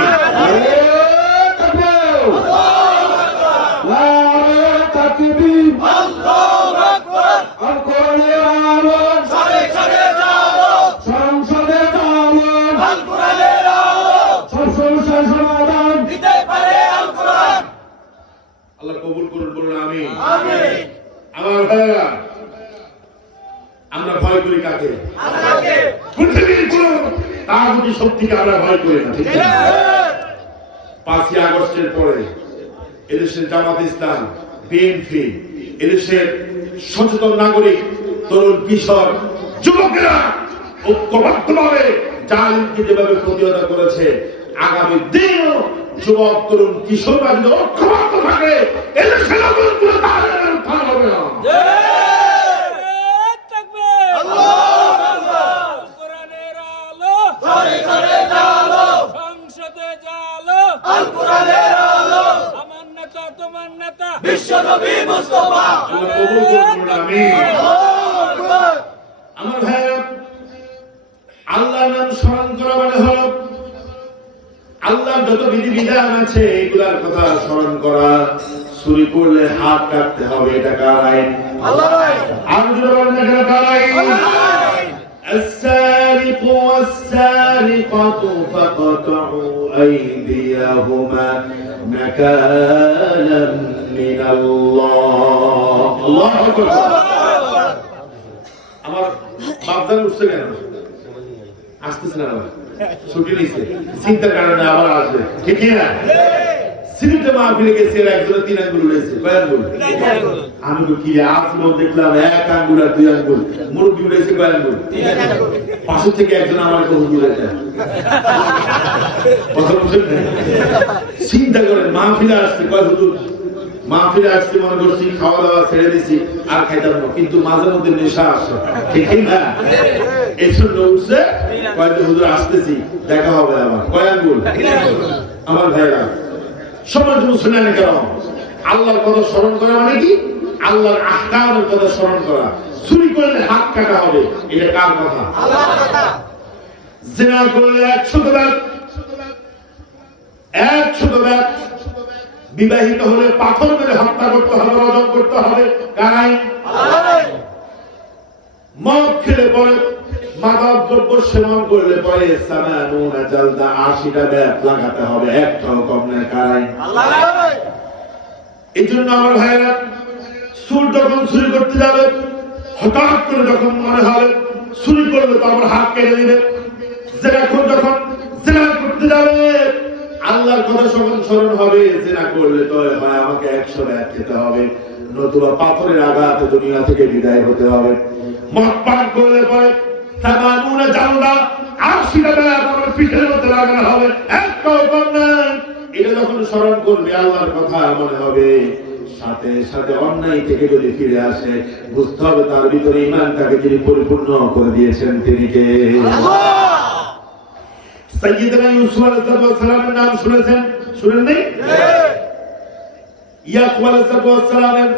আল্লাহ কবুল করুন, বলুন আমিন। আমার ভাইরা, আমরা ভয় করি কাকে? পৃথিবীর কোন তাগুতি শক্তিকে আমরা ভয় করি না, ঠিক আছে? 5ই আগস্টের পরে এদেশের জামাত ইসলাম, বিএনপি, এদেশের সচেতন নাগরিক, তরুণ কিশোর যুবকেরা ঐক্যবদ্ধভাবে জালিমকে যেভাবে প্রতিহত করেছে, আগামী দিনেও যুবক তরুণ কিশোররা যদি ঐক্যবদ্ধ থাকে এদেশের অবনগুলো তাদের উত্থান হবে না। আমার ভাইরা, আল্লাহর নাম স্মরণ করা মানে হল আল্লাহর যত বিধিবিধান আছে এগুলার কথা স্মরণ করা। চুরি করলে হাত কাটতে হবে, এটা কার আইন? আল্লাহর আইন। আর যদি বলেন এটা কার আইন? السارق والسارقة فاقطعوا أيديهما نكالا من الله. الله أكبر. আমার বাপদান উঠছে কেন? আসতেছে না, ছুটি নিচ্ছে, চিন্তার কারণে আবার আসবে, ঠিক না? সিনেটে মাহফিলে গেছে, একজনে 3 আঙ্গুল উড়েছে, কয় আঙ্গুল? আমি তো কি আসলো দেখলাম 1 আঙ্গুল আর 2 আঙ্গুল, মুরব্বি উড়েছে কয় আঙ্গুল? 3 আঙ্গুল। পাশে থেকে একজন আমার কথা বলেছে, কথা বুঝলেন? চিন্তা করেন, মাহফিলে আসছে, কয় হুজুর মাহফিলে আসছে মনে করছি খাওয়া দাওয়া ছেড়ে দিছি আর খাইতাম না, কিন্তু মাঝে মধ্যে নেশা আসে, ঠিক না? এই জন্য উঠছে, কয় হুজুর আসতেছি, দেখা হবে আবার, কয় আঙ্গুল? আমার ভাইরা, সমাজ মুসলমান কেন? আল্লাহর কথা স্মরণ করা মানে কি? আল্লাহর আহকামের কথা স্মরণ করা। চুরি করলে হাত কাটা হবে, এটা কার কথা? আল্লাহর কথা। জিনা করলে 100 দাঁত, 100 দাঁত। বিবাহিত হলে পাথর মেরে হত্যা করতে হবে, রজম করতে হবে, কার আইন? আল্লাহর আইন। মদ খেলে পরে, মাদক দ্রব্য সেবন করলে পরে সামানুনা জালদা 80টা ব্যাট লাগাতে হবে, একটাও কম নয়, কার আইন? আল্লাহর আইন। এই জন্য আমার ভাইরা, চোর যখন চুরি করতে যাবে, হঠাৎ করে যখন মনে হবে চুরি করবে তো আমার হাত কেটে দিবে, জেনাখোর যখন জেনা করতে যাবে আল্লাহর কথা যখন স্মরণ হবে, জেনা করলে তো হয় আমাকে 100 ব্যাট খেতে হবে, নতুবা পাথরের আঘাতে দুনিয়া থেকে বিদায় হতে হবে। মদ পান করলে পরে সামানুনা জালদা 80টা ব্যাট আমার পিঠের মধ্যে লাগানো হবে, একটাও কম নাই। এটা যখন স্মরণ করবে আল্লাহর কথা মনে হবে, সাথে সাথে অন্যায় থেকে যদি ফিরে আসে, বুঝতে হবে তার ভিতরে ঈমানটাকে যিনি পরিপূর্ণ করে দিয়েছেন তিনি কে? সাইয়্যিদনা ইউসুফ আলাইহিস সালামের নাম শুনেছেন? শুনেন নাই? ইয়াকুব আলাইহিস সালামের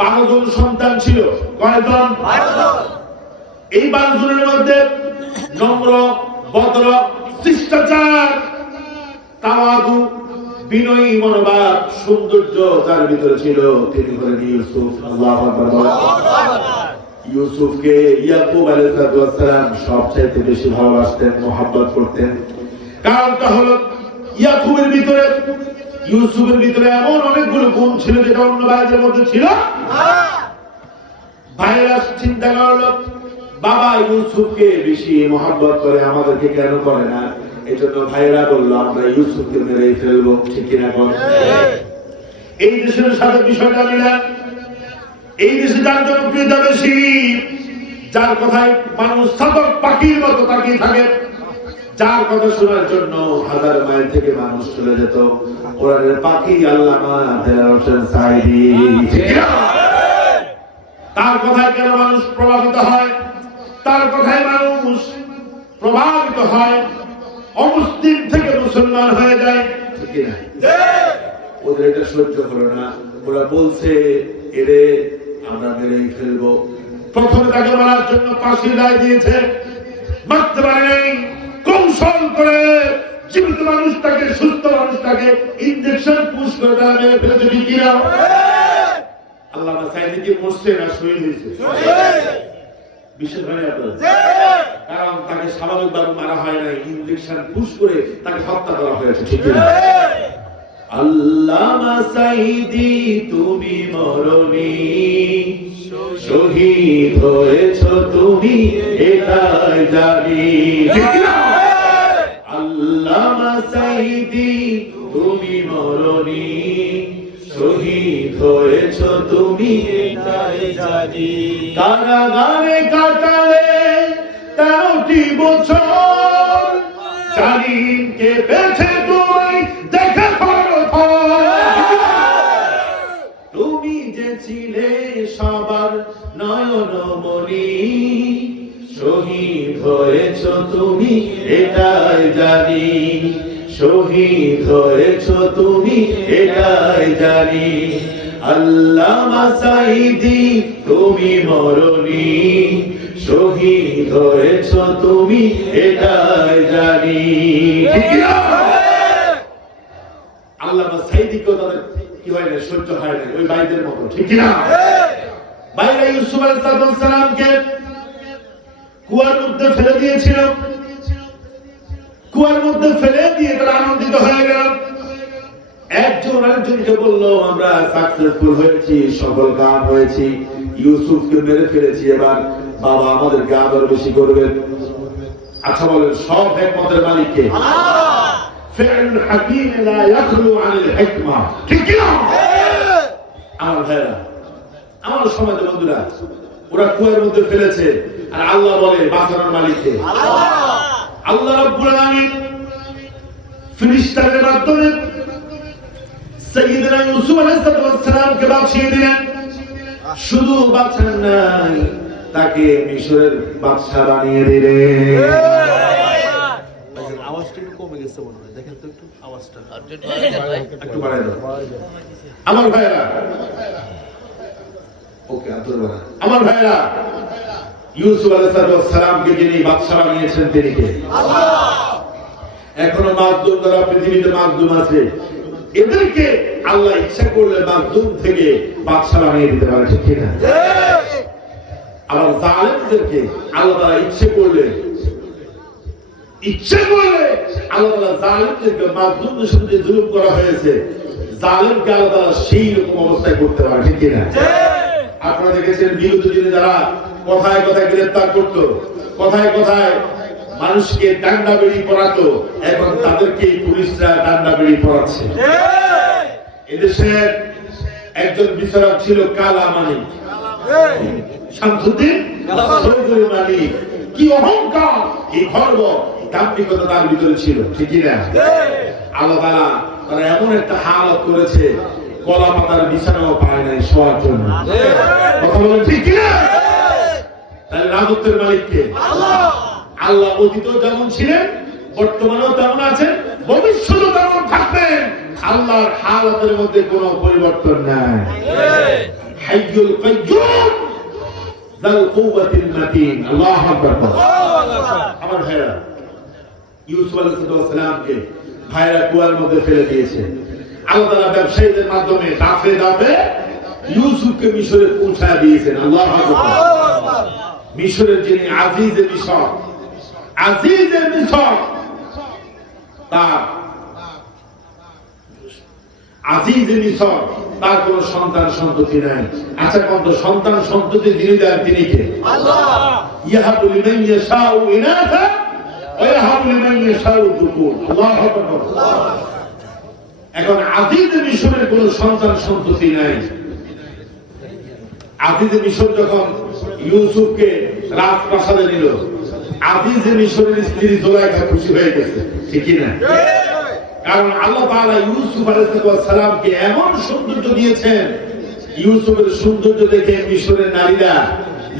12 জন সন্তান ছিল। কয়জন? 12 জন। এই 12 জনের মধ্যে নম্র, ভদ্র, শিষ্টাচার, তাওয়াদু, বিনয়ী মনোভাব, সৌন্দর্য যার ভিতরে ছিল তিনি হলেন ইউসুফ। আল্লাহু আকবার। ইউসুফকে ইয়াকুব আলাইহিস সালাম সবচেয়ে বেশি ভালোবাসতেন, মোহাব্বত করতেন। কারণটা হলো ইয়াকুবের ভিতরে, ইউসুফের ভিতরে এমন অনেকগুলো গুণ ছিল যেটা অন্য ভাইদের মধ্যে ছিল না। ভাইরা চিন্তা করলো বাবা ইউসুফকে বেশি মোহাব্বত করে, আমাদেরকে কেন করে না? এজন্য ভাইরা বললো আমরা ইউসুফকে মেরে ফেলবো। ঠিক কিনা বলেন? এই দেশের সাথে বিষয়টা মিলে, এই দেশে যার জনপ্রিয়তা বেশি, যার কথায় মানুষ সাদক পাখির মতো তাকিয়ে থাকে, যার কথা শোনার জন্য হাজার মাইল থেকে মানুষ চলে যেত, কোরআনের পাখি আল্লামা দেলাওয়ার হোসেন সাঈদী। তার কথায় কেন মানুষ প্রভাবিত হয়? তার কথায় মানুষ প্রভাবিত হয়, অমুসলিম থেকে মুসলমান হয়ে যায়। ঠিক না? ওদের এটা সহ্য হলো না, ওরা বলছে এরে আমরা মেরেই ফেলবো। প্রথমে তাকে মারার জন্য ফাঁসির রায় দিয়েছে, মারতে পারে কৌশল করে জীবিত মানুষটাকে, সুস্থ মানুষটাকে ইনজেকশন পুশ করে তারা মেরে ফেলেছে। কিনা? আল্লামা সাঈদী কি মরছে না শহীদ হয়েছে? বিশ্বাস হয় আপনার? কারণ তাকে স্বাভাবিকভাবে মারা হয় না, ইনজেকশন পুশ করে তাকে হত্যা করা হয়েছে। ঠিক না? আল্লামা সাঈদী তুমি মরনি, শহীদ হয়েছো তুমি এটাই জানি। আল্লামা সাঈদী তুমি মরনি, শহীদ হয়েছো তুমি এটাই জানি। কারাগারে কাটালে 13টি বছর, জালিমকে বেছে তুই দেখে তুমি যে ছিলে সবার নয়নমণি, শহীদ হয়েছ তুমি এটাই জানি, শহীদ হয়েছ তুমি এটাই জানি। আল্লামা সাঈদী তুমি মরনি, শহীদ হয়েছ তুমি এটাই জানি। আল্লামা সাঈদীকেও তাদের কি হয় না, সহ্য হয় না, ওই ভাইদের মতো। ঠিক না? ভাইরা ইউসুফ আলাইহিস সালামকে কুয়ার মধ্যে ফেলে দিয়েছিল, কুয়ার মধ্যে ফেলে দিয়ে তারা আনন্দিত হয়ে গেল। একজন আরেকজনকে বললো আমরা সাকসেসফুল হয়েছি, সফল কাম হয়েছি, ইউসুফকে মেরে ফেলেছি, এবার বাবা আমাদেরকে আদর বেশি করবেন। আচ্ছা বলেন সব হিকমতের মালিক কে? আল্লাহ। ফি'লুল হাকীম লা ইয়াখলু আনিল হিকমা। ঠিক কি না? আমার ভাইরা, আমার সমাজের বন্ধুরা, ওরা কুয়ার মধ্যে ফেলেছে, আর আল্লাহ বলে বাঁচানোর মালিক কে? আল্লাহ। আল্লাহ রাব্বুল আলামিন ফেরেশতাদের মাধ্যমে সাইয়্যিদনা ইউসুফ আলাইহিস সালামকে বাঁচিয়ে দিলেন। শুধু বাঁচান নাই, তাকে মিশরের বাদশা বানিয়ে দিলেন। আওয়াজটা একটু কমে গেছে মনে হয়, দেখেন তো একটু আওয়াজটা একটু বাড়ায় দাও। আমার ভাইরা, ওকে আমার ভাইরা, ইউসুফ আলাইহিস সালামকে যিনি বাদশা বানিয়েছেন তিনি কে? আল্লাহ। এখনো মাজলুম যারা পৃথিবীতে মাজলুম আছে, এদেরকে আল্লাহ ইচ্ছা করলে মাজলুম থেকে বাদশা বানিয়ে দিতে পারে। ঠিক কিনা? আবার জালেমদেরকে আল্লাহ তাআলা ইচ্ছে করলে আল্লাহ তাআলা জালেমদেরকে, মাজলুমদের সাথে জুলুম করা হয়েছে, জালেমকে আল্লাহ তাআলা সেই রকম অবস্থায় করতে পারে। ঠিক কিনা? আপনারা দেখেছেন বিগত দিনে যারা কথায় কথায় গ্রেফতার করত, কথায় কথায় মানুষকে ডান্ডা বেড়ি পড়াতো, এখন তাদেরকে পুলিশরা ডান্ডা বেড়ি পড়াচ্ছে। এদেশের একজন বিচারক ছিল কালা মানিক, শামসুদ্দিন চৌধুরী মানিক। কি অহংকার, কি গর্ব, কি দাম্ভিকতা তার ভিতরে ছিল। ঠিক না? আল্লাহ তাআলা তারা এমন একটা হালত করেছে, কলা পাতার বিছানাও পায় নাই শোয়ার জন্য। কথা বলেন ঠিক কিনা? তাহলে রাজত্বের মালিক কে? আল্লাহ অতীতও যেমন ছিলেন, বর্তমানেও তেমন আছেন, ভবিষ্যতেও তেমন থাকবেন। আল্লাহর হালাতের মধ্যে কোনো পরিবর্তন নাই। হাইয়ুল কাইয়্যুম যাল কুওয়াতিল মাতিন। আল্লাহু আকবার। আমার ভাইরা, ইউসুফ আলাইহিস সালামকে ভাইরা কুয়ার মধ্যে ফেলে দিয়েছে। আল্লাহ তাআলা ব্যবসায়ীদের মাধ্যমে দাফে দাফে ইউসুফকে মিশরে পৌঁছায় দিয়েছেন। আল্লাহু আকবার। মিশরের যিনি আজিজে মিশর, আজিজে মিশর, তার আজিজে মিশর, তার কোন সন্তান সন্ততি নাই। আচ্ছা, কত সন্তান সন্ততি যিনি দেন তিনি কে? আল্লাহ। ইয়াহাবু লিমান ইয়াশাউ ইনাথা ওয়া ইয়াহাবু লিমান ইয়াশাউ যুকুর। আল্লাহু আকবার। এখন আজিজে মিশরের কোন সন্তান সন্ততি নাই। আজিজে মিশর যখন ইউসুফকে রাজপ্রাসাদে নিল, আজিজে মিশরের স্ত্রী জুলাইখা খুশি হয়ে গেছে, ঠিক কি না? কারণ আল্লাহ তাআলা ইউসুফ আলাইহিস সালামকে এমন সৌন্দর্য দিয়েছেন, ইউসুফের সৌন্দর্য দেখে মিশরের নারীরা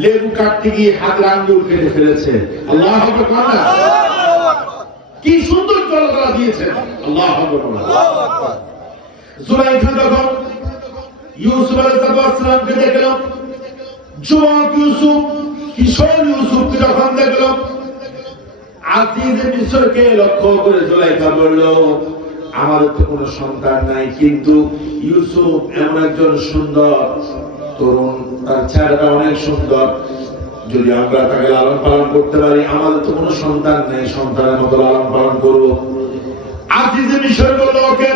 লেবু কাটতে গিয়ে হাতের আঙ্গুল কেটে ফেলেছে। আল্লাহু আকবার। কি সৌন্দর্য আল্লাহ দিয়েছেন। আল্লাহু আকবার। জুলাইখা যখন ইউসুফ আলাইহিস সালামকে দেখল, যুবক ইউসুফ, কিশোর ইউসুফকে যখন দেখল, আজিজে মিশরকে লক্ষ্য করে জুলাইখা বলল, আমাদের তো কোনো সন্তান নাই, কিন্তু ইউসুফ এমন একজন সুন্দর তরুণ, তার চেহারাটা অনেক সুন্দর, যদি আমরা তাকে লালন পালন করতে পারি, আমাদের তো কোনো সন্তান নেই, সন্তানের মতো লালন পালন করবো। আজিজে মিশর বলল, ওকে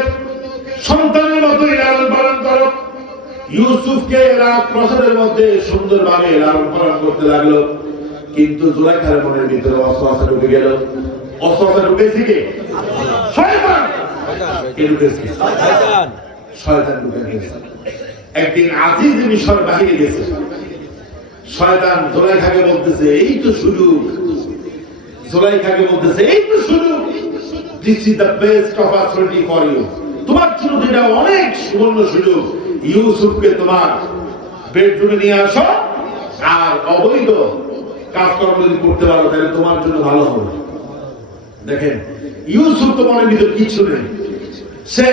সন্তানের মতোই লালন পালন করো। ইউসুফকে রাজপ্রাসাদের মধ্যে সুন্দরভাবে লালন পালন করতে লাগলো। কিন্তু জুলাইখার মনের ভিতরে অসওয়াসা ঢুকে গেল। অসওয়াসা ঢুকেছে কি? শয়তান। কে ঢুকেছে? শয়তান। শয়তান ঢুকে গেছে। একদিন আজিজ মিশর বাহিরে গেছে, শয়তান জুলাইখাকে বলতেছে, এই তো সুযোগ। জুলাইখাকে বলতেছে, এই তো সুযোগ। This is the best opportunity for you. তোমার জন্য এটা অনেক সুবর্ণ সুযোগ। ইউসুফকে তোমার বেডরুমে নিয়ে আসো, আর অবৈধ কাজকর্ম যদি করতে পারো তাহলে তোমার জন্য ভালো হবে। দেখেন, ইউসুফ তো মনের ভিতর কিছু নেই। সে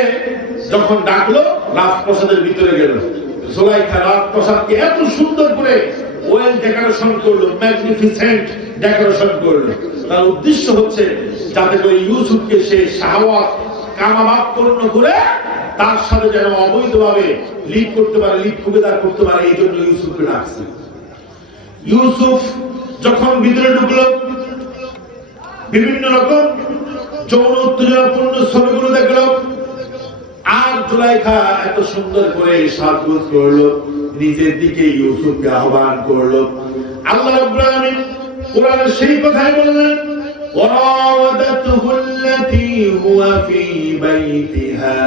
যখন ডাকলো, রাজপ্রাসাদের ভিতরে গেল। জুলাইখা রাজপ্রাসাদকে এত সুন্দর করে ওয়েল ডেকোরেশন করলো, ম্যাগনিফিসেন্ট ডেকোরেশন করলো। তার উদ্দেশ্য হচ্ছে যাতে করে ইউসুফকে সে শাহওয়াত কামাবাদ পূর্ণ করে তার সাথে যেন অবৈধভাবে লিড করতে পারে, লিড টুগেদার করতে পারে। এই জন্য ইউসুফকে ডাকছে। ইউসুফ যখন ভিতরে ঢুকলো, বিভিন্ন রকম যৌন উত্তেজনাপূর্ণ ছবিগুলো দেখলো। আর জুলাইখা এত সুন্দর করে সাজগোজ করলো, নিজের দিকে ইউসুফকে আহ্বান করলো। আল্লাহ রাব্বুল আলামিন কোরআনে সেই কথাই বললেন, وراودته التي هو في بيتها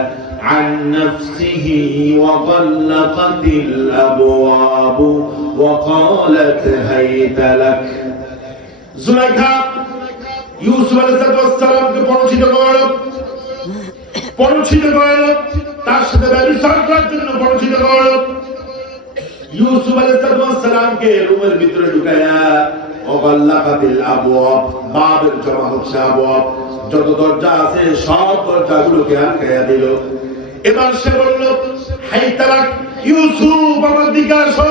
عن نفسه وغلقت الأبواب وقالت هيت لك। জুলাইখা ইউসুফ আলাইহিস সালামকে পরিচিত করল, তার সাথে ব্যভিচার করার জন্য পরিচিত করল। ইউসুফ আলাইহিস সালামকে রুমের ভিতরে ঢুকায়া ওয়াল্লাকাতিল আবওয়াব, বাবের জমা হচ্ছে আবওয়াব, যত দরজা আছে সব দরজাগুলোকে আটকায়া দিল। এবার সে বলল, হাইতালাক, ইউসুফ আমার দিকে আসো,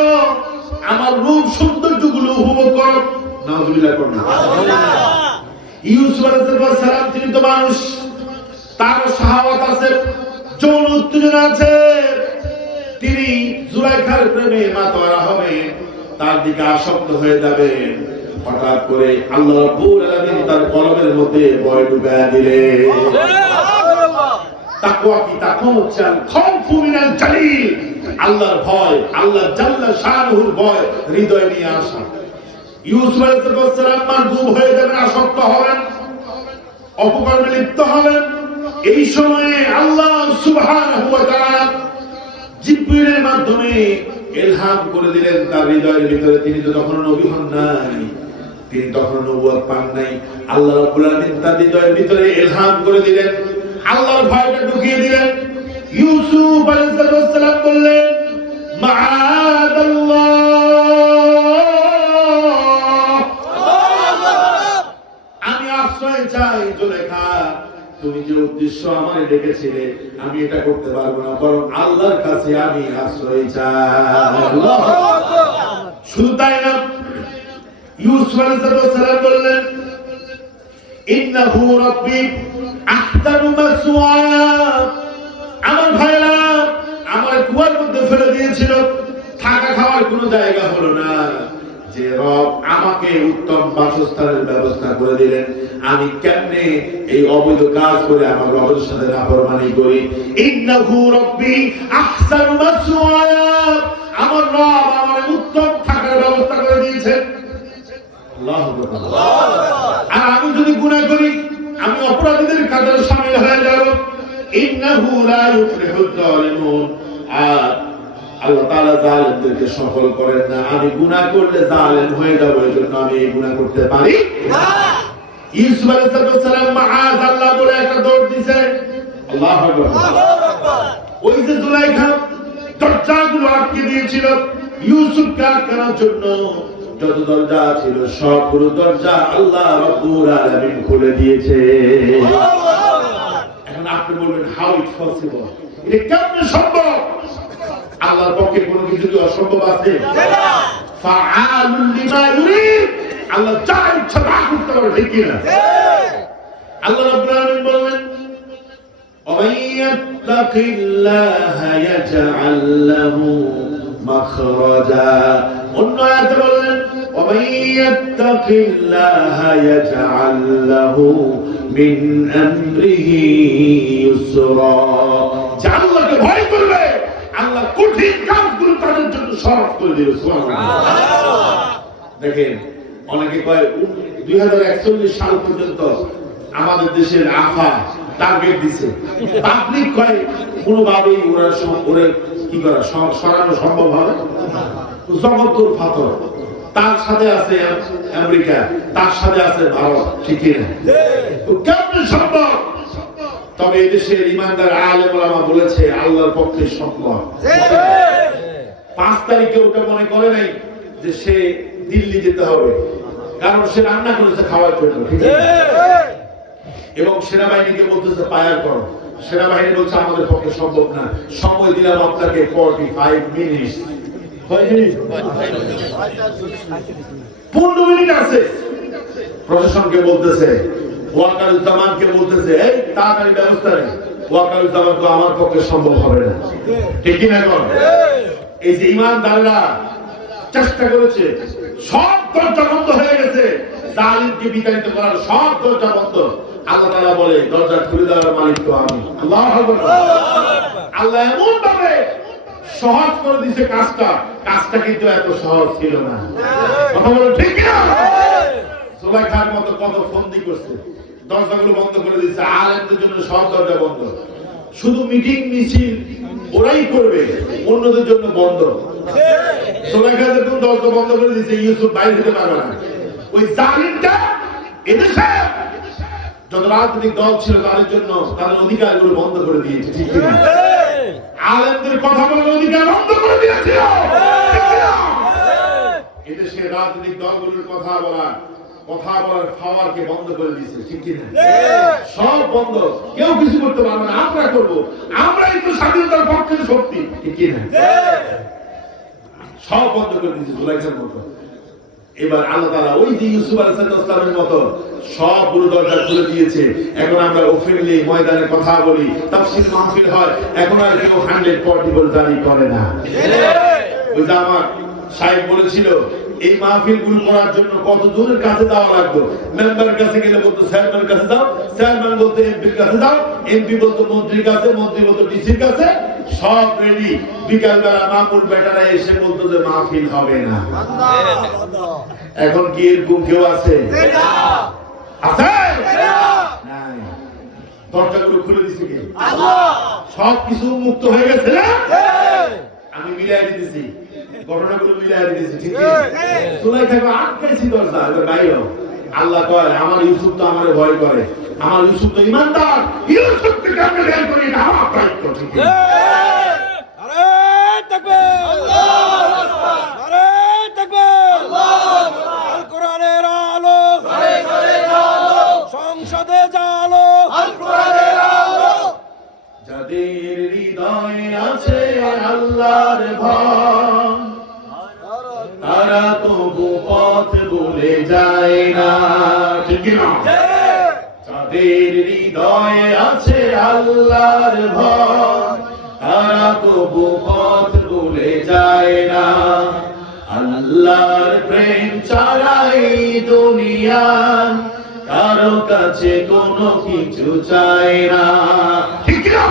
আমার রূপ সৌন্দর্যগুলো উপভোগ করো। নাউজুবিল্লাহ করুন। ইউসুফ আলাইহিস সালাম তিনি তো মানুষ, তার শাহওয়াত আছে, যৌন উত্তেজনা আছে। তিনি জুলাইখার প্রেমে মাতোয়ারা হবে, তার দিকে আসক্ত হয়ে যাবে। হঠাৎ করে আল্লাহ রাব্বুল আলামিন তার কলবের মধ্যে ভয় ঢুকায়া দিলেন। তাকওয়া কি? তাকওয়া হচ্ছে আল খাউফু মিনাল জালিল, আল্লাহর ভয়, আল্লাহ জাল্লা শানুহুর ভয় হৃদয়ে নিয়ে আসা। ইউসুফ আলাইহিস সালাম মারগুম হয়ে যাবেন, আসক্ত হবেন, অপকর্মে লিপ্ত হবেন। এই সময়ে আল্লাহ সুবহানাহু ওয়া তাআলা জিবরিলের মাধ্যমে ইলহাম করে দিলেন তার হৃদয়ের ভিতরে। তিনি তো তখন নবী হন নাই, তিনি তখন নবুয়ত পান নাই। আল্লাহ রাব্বুল আলামিন তার হৃদয়ের ভিতরে ইলহাম করে দিলেন, আল্লাহর ভয়টা ঢুকিয়ে দিলেন। ইউসুফ আলাইহিস সাল্লাম বললেন, মাআদাল্লাহ, আমি আশ্রয় চাই জুলেখা, তুমি যে উদ্দেশ্য আমায় ডেকেছিলে আমি এটা করতে পারবো না, বরং আল্লাহর কাছে আমি আশ্রয় চাই। শুধু তাই না, ইউসুফ আলাইহিস সালাম বললেন, ইন্নাহু রাব্বি আহসানু মাসওয়ায়া, আমার ভাইরা আমার কুয়ার মধ্যে ফেলে দিয়েছিল, থাকা খাওয়ার কোনো জায়গা হলো না, যে রব আমাকে উত্তম বাসস্থানের ব্যবস্থা করে দিলেন, আমি কেমনে এই অবৈধ কাজ করে আমার রবের সাথে নাফরমানি করি। ইন্নাহু রাব্বি আহসানু মাসওয়ায়া, আমার রব আমার উত্তম থাকার ব্যবস্থা করে দিয়েছেন। আল্লাহু আকবার। আর আমি যদি গুনাহ করি আমি অপরাধীদের কাতারে শামিল হয়ে যাব। ইন্নাহু লা ইউফলিহুল যালিমুন, আর আল্লাহ তাআলা জালিমদেরকে সফল করেন না, আমি গুনাহ করলে জালিম হয়ে যাব, এজন্য আমি এই গুনাহ করতে পারি না। ইউসুফ আলাইহিস সালাম মাআযাল্লাহ বলে একটা দৌড় দিয়েছে। আল্লাহু আকবার। ওই যে জুলাইখা দরজাগুলো আটকে দিয়েছিল ইউসুফকে আটকানোর জন্য, যত দরজা ছিল সবগুলো দরজা আল্লাহ রাব্বুল আলামিন খুলে দিয়েছে। এখন আপনি বলবেন, হাউ ইট পসিবল, এটা কেমনে সম্ভব? আল্লাহর পক্ষে কোনো কিছু কি অসম্ভব আছে? ফাআলুল লিমা ইউরিদ, আল্লাহ যা ইচ্ছা তা করতে পারে, ঠিক কি না? আল্লাহ রাব্বুল আলামিন বলেন, ওয়া ইয়াত্তাকিল্লাহা ইয়াজআল লাহু মাখরাজা। অন্য আয়াতে বলেন, ওয়া ইয়াত্তাকিল্লাহা ইয়াজআল লাহু মিন আমরিহি ইউসরা। যে আল্লাহকে ভয় করবে আল্লাহ কঠিন কাজগুলো তাদের জন্য সহজ করে দিবে। সুবহানাল্লাহ। দেখেন, অনেকে কয় 2041 সাল পর্যন্ত আমাদের দেশের আফা টার্গেট দিছে, পাবলিক কয় কোনোভাবেই ওরা কি করা সরানো সম্ভব হবে? জগৎর ফাতর, তার সাথে আছে আমেরিকা, তার সাথে আছে ভারত, ঠিক না? কেমন সম্ভব? তবে এই দেশের ইমানদার আলেম ওলামা বলেছে আল্লাহর পক্ষে সম্ভব। 5 তারিখে ওটা মনে করে নাই যে সে দিল্লি যেতে হবে, কারণ সে রান্না করেছে খাওয়ার জন্য, ঠিক আছে? এবং সেনাবাহিনীকে বলতেছে পায়ার করো, সেনাবাহিনী বলছে আমাদের পক্ষে সম্ভব না, সময় দিলাম আপনাকে 45 মিনিট। 15 মিনিট আছে। প্রশাসনকে বলতেছে, ওয়াকালুজ্জামানকে বলতেছে, এই তাড়াতাড়ি ব্যবস্থা নেই। ওয়াকালুজ্জামান তো আমার পক্ষে সম্ভব হবে না, ঠিক কি না? এই যে ইমানদাররা চেষ্টা করেছে, সব দরজা বন্ধ হয়ে গেছে, জালিমকে বিতাড়িত করার সব দরজা বন্ধ। আল্লাহ তাআলা বলে, দরজা খুলে দেওয়ার মালিক তো আমি। আল্লাহু আকবার। আল্লাহ এমন ভাবে সহজ করে দিয়েছে কাজটা কিন্তু এত সহজ ছিল না। কথা বলো, ঠিক না? সুলাইখার মতো কত ফন্দি করছে, দরজাগুলো বন্ধ করে দিয়েছে, আলেমদের জন্য সব দরজা বন্ধ, শুধু মিটিং মিছিল ওরাই করবে, অন্যদের জন্য বন্ধ। সুলাইখা যখন দরজা বন্ধ করে দিয়েছে, ইউসুফ বাইরে হতে পারবে না। ওই জালিমটা এদেশে যত রাজনৈতিক দল ছিল তাদের জন্য তাদের অধিকারগুলো বন্ধ করে দিয়েছে, ঠিক না? আলেমদের কথা বলার অধিকার বন্ধ করে দিয়েছিল। এদেশের রাজনৈতিক দলগুলোর কথা বলার পাওয়ারকে বন্ধ করে দিয়েছে, ঠিক কি না? সব বন্ধ, কেউ কিছু করতে পারবে না, আমরা করবো, আমরাই তো স্বাধীনতার পক্ষের শক্তি, ঠিক কি না? সব বন্ধ করে দিয়েছে জুলাইখার মতো। এবার আল্লাহ তাআলা ওই যে ইউসুফ আলাইহিস সালামের মতো সবগুলো দরজা খুলে দিয়েছে। এখন আমরা ওপেনলি ময়দানে কথা বলি, তাফসীর মাহফিল হয়, এখন আর কেউ 140 জারি করে না। ওই যে আমার সাহেব বলেছিল, এই মাহফিল গুলো করার জন্য কত জনের কাছে যাওয়া লাগতো। মেম্বারের কাছে গেলে বলতো চেয়ারম্যানের কাছে যাও, চেয়ারম্যান বলতো এমপির কাছে যাও, এমপি বলতো মন্ত্রীর কাছে, মন্ত্রী বলতো ডিসির কাছে, সব রেডি। বিকালবেলা মামুর বেটারা এসে বলতো যে মাহফিল হবে না। এখন কি এরকম কেউ আছে? আছে? নাই। দরজাগুলো খুলে দিছে কে? সব কিছু মুক্ত হয়ে গেছে না? আমি মিলাই দিতেছি, ঘটনাগুলো মিলাই দিতেছি, ঠিক আছে? সুলাইখাকে আটকাইছি দরজা, এবার বাইরে। আল্লাহ কয়, আমার ইউসুফ তো আমারে ভয় করে, আমার ইউসুফ তো ইমানদার, ইউসুফকে কেমনে বের করি, এটা আমার দায়িত্ব, ঠিক আছে? আছে আল্লাহর ভয়, তারা তবু পথ ভুলে যায় না। ঠিক না? যাদের হৃদয়ে আছে আল্লাহর ভয়, তারা তবু পথ ভুলে যায় না। আল্লাহর প্রেম ছাড়াই দুনিয়া কারো কাছে কোনো কিছু চায় না। ঠিক না?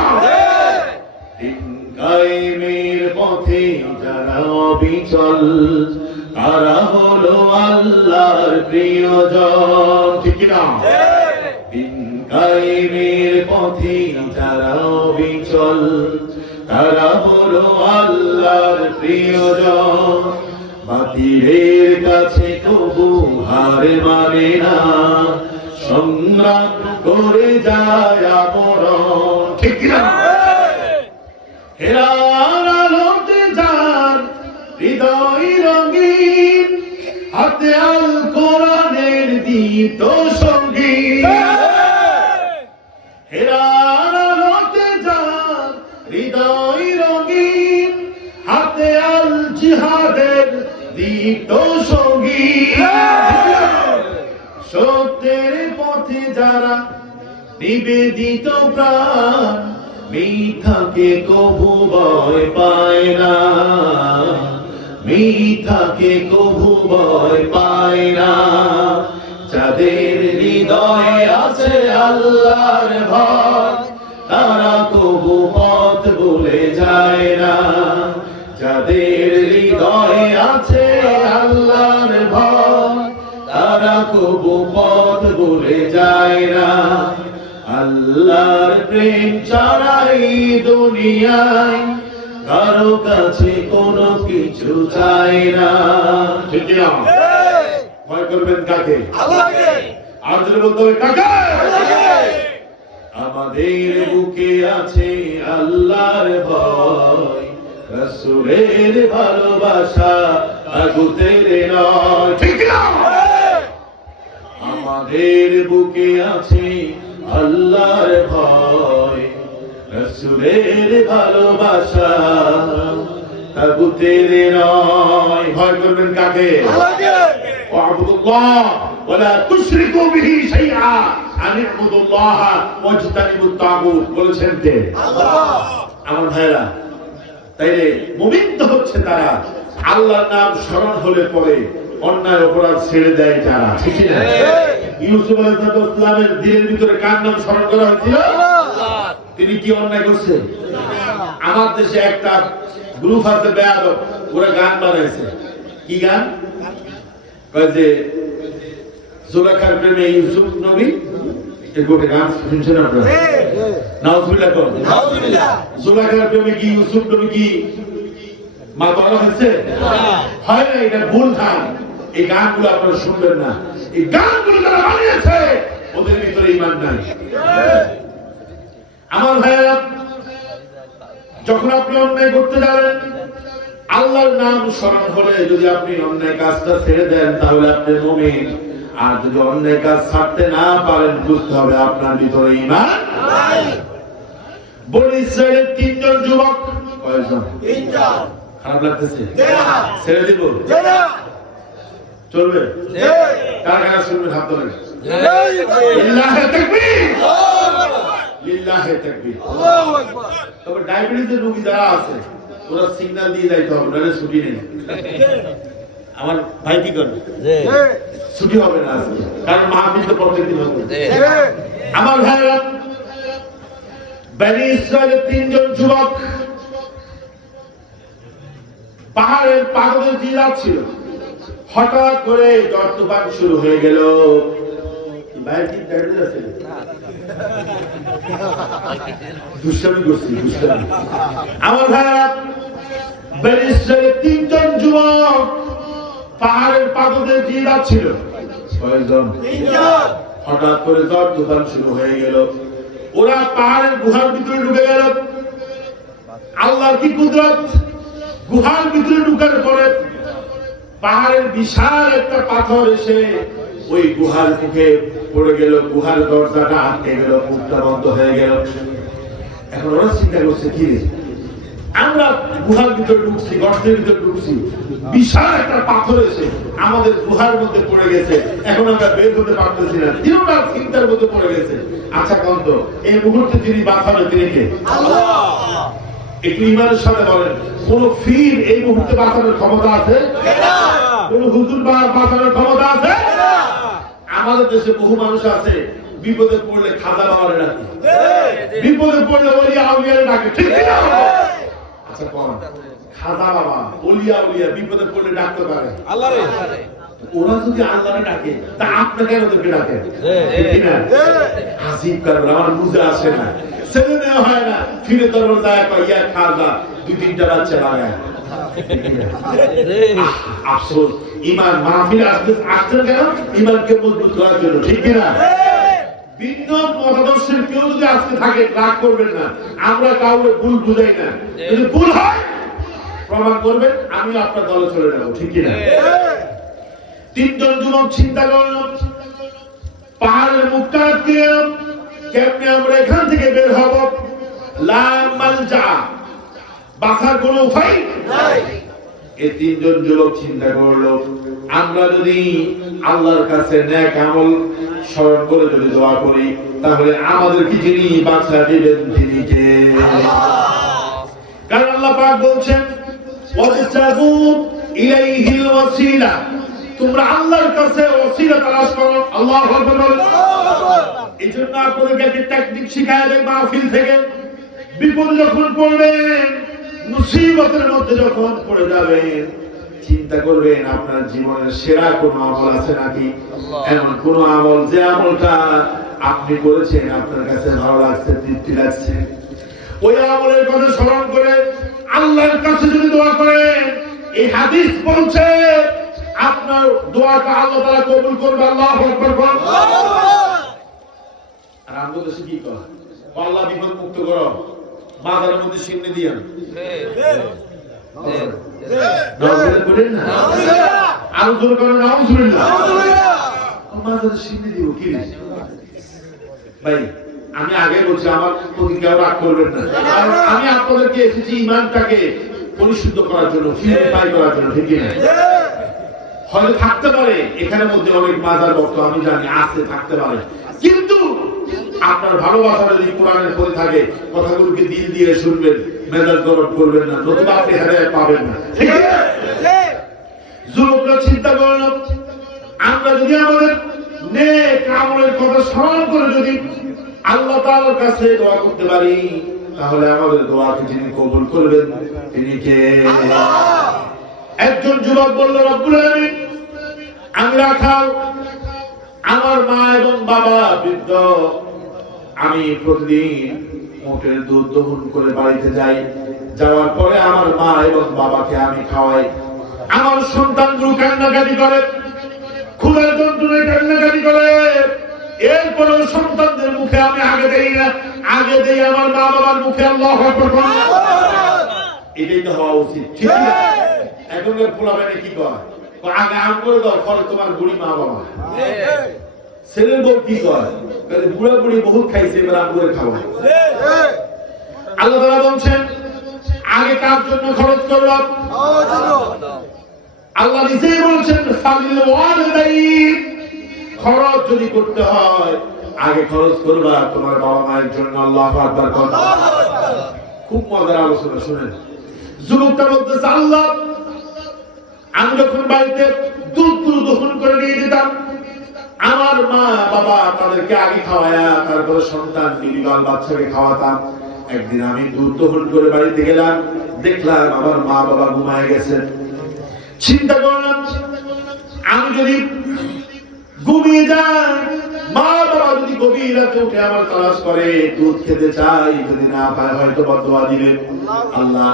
দিন কায়েমের পথে যারা অবিচল, তারা হলো আল্লাহর প্রিয়জন। ঠিক না? দিন কায়েমের পথে যারা অবিচল, তারা হলো আল্লাহর প্রিয়জন। বাতিলের কাছে কবু হার মানে না, সংগ্রাম করে যায় আমরণ। ঠিক না? হেরার আলোতে যার হৃদয় রঙিন, হাতে আল কোরআনের দীপ্ত সঙ্গীত। হেরার আলোতে যার হৃদয় রঙিন, হাতে আল জিহাদের দীপ্ত সঙ্গীত। সত্যের পথে যারা নিবেদিত প্রাণ, মিথ্যাকে কবু ভয় পায় না, মিথ্যাকে কবু ভয় পায় না। যাদের হৃদয়ে আছে আল্লাহর ভয়, তারা কবু পথ ভুলে যায় না। যাদের হৃদয়ে আছে আল্লাহর ভয়, তারা কবু পথ ভুলে যায় না। আল্লাহর প্রেম ছাড়াই দুনিয়ায় কারো কাছে কোনো কিছু চাই না। ঠিক না? ভয় করবেন কাকে? আল্লাহকে। আর যদি বলতে হবে কাকে? আল্লাহকে। আমাদের বুকে আছে আল্লাহর ভয়, রাসূলের ভালোবাসা তাগুতের নয়। ঠিক না? আমাদের বুকে আছে আল্লাহর ভয়, রাসূলের ভালোবাসা তাগুতের নয়। ভয় করবেন কাকে? আল্লাহকে। ওয়া'বুদুল্লাহ ওয়া লা তুশরিকু বিহি শাইআ, আনি'বুদুল্লাহ ওয়াজতানিবুত তাগুত। বলেছেন কে? আল্লাহ। আমার ভাইরা, তাইলে মুমিন তো হচ্ছে তারা আল্লাহর নাম স্মরণ হলে পরে অন্যায় অপরাধ ছেড়ে দেয় যারা। ঠিক না? ইউসুফ আলাইহিস সালামের দিলের ভিতরে কার নাম স্মরণ করা হয়েছিল? তিনি কি অন্যায় করছেন? আমার দেশে একটা গ্রুপ আছে বেয়াদব, ওরা গান বানাইছে। কি গান? কয় যে জুলেখার প্রেমে ইউসুফ নবী, এরকম গান শুনছেন আপনারা? নাউজুবিল্লাহ কোন? নাউজুবিল্লাহ। জুলেখার প্রেমে কি ইউসুফ নবী কি মা বলা হয়েছে? হয় না, এটা ভুল গান। এই গানগুলো আপনারা শুনবেন না। এই গানগুলো যারা বানিয়েছে ওদের ভিতরে ঈমান নাই। আমার ভাইয়েরা, যখন আপনি অন্যায় করতে যাবেন, আল্লাহর নাম স্মরণ হলে যদি আপনি অন্যায় কাজটা ছেড়ে দেন, তাহলে আপনি মুমিন। আর যদি অন্যায় কাজ ছাড়তে না পারেন, বুঝতে হবে আপনার ভিতরে ঈমান নাই। বনি ইসরাইলের 3 জন যুবক, কয়জন? 3 জন। খারাপ লাগতেছে? ছেড়ে দিব? চলবে? কারা কারা শুনবেন হাত তোলেন। লিল্লাহি তাকবীর, লিল্লাহি তাকবীর, আল্লাহু আকবার। তবে ডায়াবেটিসের রোগী যারা আছে, ওরা সিগন্যাল দিয়ে যাইতে হবে, নাহলে ছুটি নেই। আমার ভাই কি করবে? ছুটি হবে না আজকে, কারণ মাহফিল তো প্রত্যেকদিন হবে। আমার ভাইরা, বনি ইসরাইলের 3 জন যুবক পাহাড়ের পাদদেশে দিয়ে যাচ্ছিল। হঠাৎ করে ঝড় তুফান শুরু হয়ে গেল। দুষ্টামি করছি, দুষ্টামি। আমার ভাইরা, বনি ইসরাইলের 3 জন যুবক পাহাড়ের পাদদেশে দিয়ে যাচ্ছিল। কয়জন? 3 জন। হঠাৎ করে ঝড় তুফান শুরু হয়ে গেল। ওরা পাহাড়ের গুহার ভিতরে ঢুকে গেল। আল্লাহর কি কুদরত! গুহার ভিতরে ঢুকার পরে পাহাড়ের বিশাল একটা পাথর এসে ওই গুহার মুখে পড়ে গেল। গুহার দরজাটা আটকে গেল, মুখটা বন্ধ হয়ে গেল। এখন ওরা চিন্তা করছে, কি রে, আমরা গুহার ভিতরে ঢুকছি, গর্তের ভিতরে ঢুকছি, বিশাল একটা পাথর এসে আমাদের গুহার মধ্যে পড়ে গেছে, এখন আমরা বের হতে পারতেছি না, তিনটা চিন্তার মধ্যে পড়ে গেছে। আচ্ছা কন্ত এই মুহূর্তে যিনি বাঁচাবে তিনি কে? আল্লাহ। একটু ইমানের সাথে বলেন, কোন ফির এই মুহূর্তে বাঁচানোর ক্ষমতা আছে? কোন হুজুর বাঁচানোর ক্ষমতা আছে? আমাদের দেশে বহু মানুষ আছে বিপদে পড়লে খাজা বাবারে ডাকে, বিপদে পড়লে ওলিয়া আউলিয়ারে ডাকে, ঠিক না? আচ্ছা কোন খাজা বাবা ওলিয়া উলিয়া বিপদে পড়লে ডাকতে পারে আল্লাহরে? ওরা যদি আল্লাহরে ডাকে তা আপনি কেন ওদেরকে ডাকেন? ঠিক না? হাসিব কারণ আমার বুঝে আসে না, ছেলে মেয়ে হয় না, ফিরে দরবার যায় ইয়া খাজা, দুই তিনটা বাচ্চা লাগায়। আফসোস, ইমান মাহফিলে আসছেন কেন? ইমানকে মজবুত করার জন্য, ঠিক কিনা? ভিন্ন মতাদর্শের কেউ যদি আজকে থাকে রাগ করবেন না, আমরা কাউকে ভুল বুঝাই না, যদি ভুল হয় প্রমাণ করবেন, আমি আপনার দলে চলে যাবো, ঠিক কিনা? তিনজন যুবক চিন্তা করলাম, পাহাড়ের মুখটা আটকে গেলাম, কেমনে আমরা এখান থেকে বের হব? লা মালজা, বাঁচার কোনো উপায় নাই। এই তিনজন যুবক চিন্তা করলো, আমরা যদি আল্লাহর কাছে নেক আমল স্মরণ করে যদি দোয়া করি, তাহলে আমাদেরকে যিনি বাঁচা দিবেন তিনি কে? কারণ আল্লাহ পাক বলছেন, ওয়াজতাবু ইলাইহিল ওয়াসিলা, তোমরা আল্লাহর কাছে ওসিলা তালাশ করো। আল্লাহু আকবার বলেন। এইজন্য আপনাদেরকে একটা টেকনিক শিখায় দেন মাহফিল থেকে, বিপদ যখন পড়বেন, মুসিবতের মধ্যে যখন পড়ে যাবেন, চিন্তা করবেন আপনার জীবনের সেরা কোন আমল আছে নাকি, এমন কোন আমল যে আমলটা আপনি করেছেন আপনার কাছে ভালো লাগছে, তৃপ্তি লাগছে, ওই আমলের কথা স্মরণ করে আল্লাহর কাছে যদি দোয়া করেন, এই হাদিস বলছে আপনার দোয়াটা আল্লাহ তাআলা কবুল করবে। আল্লাহু আকবার বল। আর আমরা তো কি কই, আল্লাহ বিপদ মুক্ত করো, মাথার মধ্যে সিন্নি দিয়ান, বলেন না আরো জোর করেন, আলহামদুলিল্লাহ, মাথার সিন্নি দিব কি? ভাই আমি আগে বলছি, আমার প্রতি কেউ রাগ করবেন না, আমি আপনাদেরকে এসেছি ইমানটাকে পরিশুদ্ধ করার জন্য, পিউরিফাই করার জন্য, ঠিক না? হয়তো থাকতে পারে এখানের মধ্যে অনেক মাজার ভক্ত, আমি জানি আছে, থাকতে পারে, কিন্তু আপনার ভালোবাসা যদি কোরআনের পরে থাকে, কথাগুলোকে দিল দিয়ে শুনবেন, মেজাজ গরম করবেন না, নতুবা আপনি হেদায়েত পাবেন না, ঠিক আছে? যুবকরা চিন্তা করলাম, আমরা যদি আমাদের নেক আমলের কথা স্মরণ করে যদি আল্লাহ তাআলার কাছে দোয়া করতে পারি, তাহলে আমাদের দোয়াকে যিনি কবুল করবেন তিনি কে? আল্লাহ। একজন যুবক বলল, রব্বুল আলামিন, আমি রাখাল, আমার মা এবং বাবা বৃদ্ধ, আমি প্রতিদিন উটের দুধ দহন করে বাড়িতে যাই, যাওয়ার পরে আমার মা এবং বাবাকে আমি খাওয়াই, আমার সন্তানগুলো কান্নাকাটি করে, ক্ষুধার যন্ত্রণায় কান্নাকাটি করে, এরপরেও সন্তানদের মুখে আমি আগে দেই না, আগে দেই আমার মা বাবার মুখে। আল্লাহু আকবার। এটাই তো হওয়া উচিত, ঠিক আছে? এখনকার পোলাপানে কি কয়, আগে আম করে দাও, পরে তোমার বুড়ি মা বাবা। ছেলের বউ কি কয়, বুড়া বুড়ি বহুত খাইছে, এবার আম করে খাওয়া। আল্লাহ তাআলা বলছেন, আগে কার জন্য খরচ করবা? আল্লাহ নিজেই বলছেন, ফালিল ওয়ালিদাইন, খরচ যদি করতে হয় আগে খরচ করবা তোমার বাবা মায়ের জন্য। আল্লাহু আকবার। খুব মজার আলোচনা, শুনেন। যুবকটা বলতেছে, আল্লাহ, আমি যখন বাড়িতে দুধগুলো দহন করে নিয়ে দিতাম, আমার মা বাবা তাদেরকে আগে খাওয়ায়া তারপরে সন্তান বিবিবাল বাচ্চাকে খাওয়াতাম। একদিন আমি দুধ দহন করে বাড়িতে গেলাম, দেখলাম আমার মা বাবা ঘুমায় গেছেন। চিন্তা করলাম, আমি যদি ঘুমিয়ে যাই, মা বাবা যদি গভীর রাতে উঠে আমার তালাশ করে, দুধ খেতে চাই, যদি না পায় হয়তো বদদোয়া দিবে। আল্লাহ,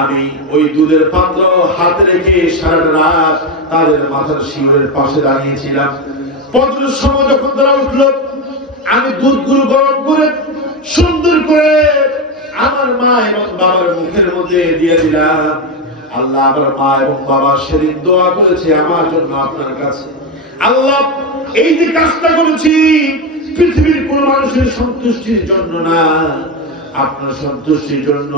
আমি ওই দুধের পাত্র হাতে রেখে সারাটা রাত তাদের মাথার শিউরের পাশে দাঁড়িয়েছিলাম। ফজরের সময় যখন তারা উঠল, আমি দুধগুলো গরম করে সুন্দর করে আমার মা এবং বাবার মুখের মধ্যে দিয়ে দিলাম। আল্লাহ, আমার মা এবং বাবা সেদিন দোয়া করেছে আমার জন্য আপনার কাছে। আল্লাহ, এই যে কাজটা করেছি পৃথিবীর কোন মানুষের সন্তুষ্টির জন্য না, আপনার সন্তুষ্টির জন্য।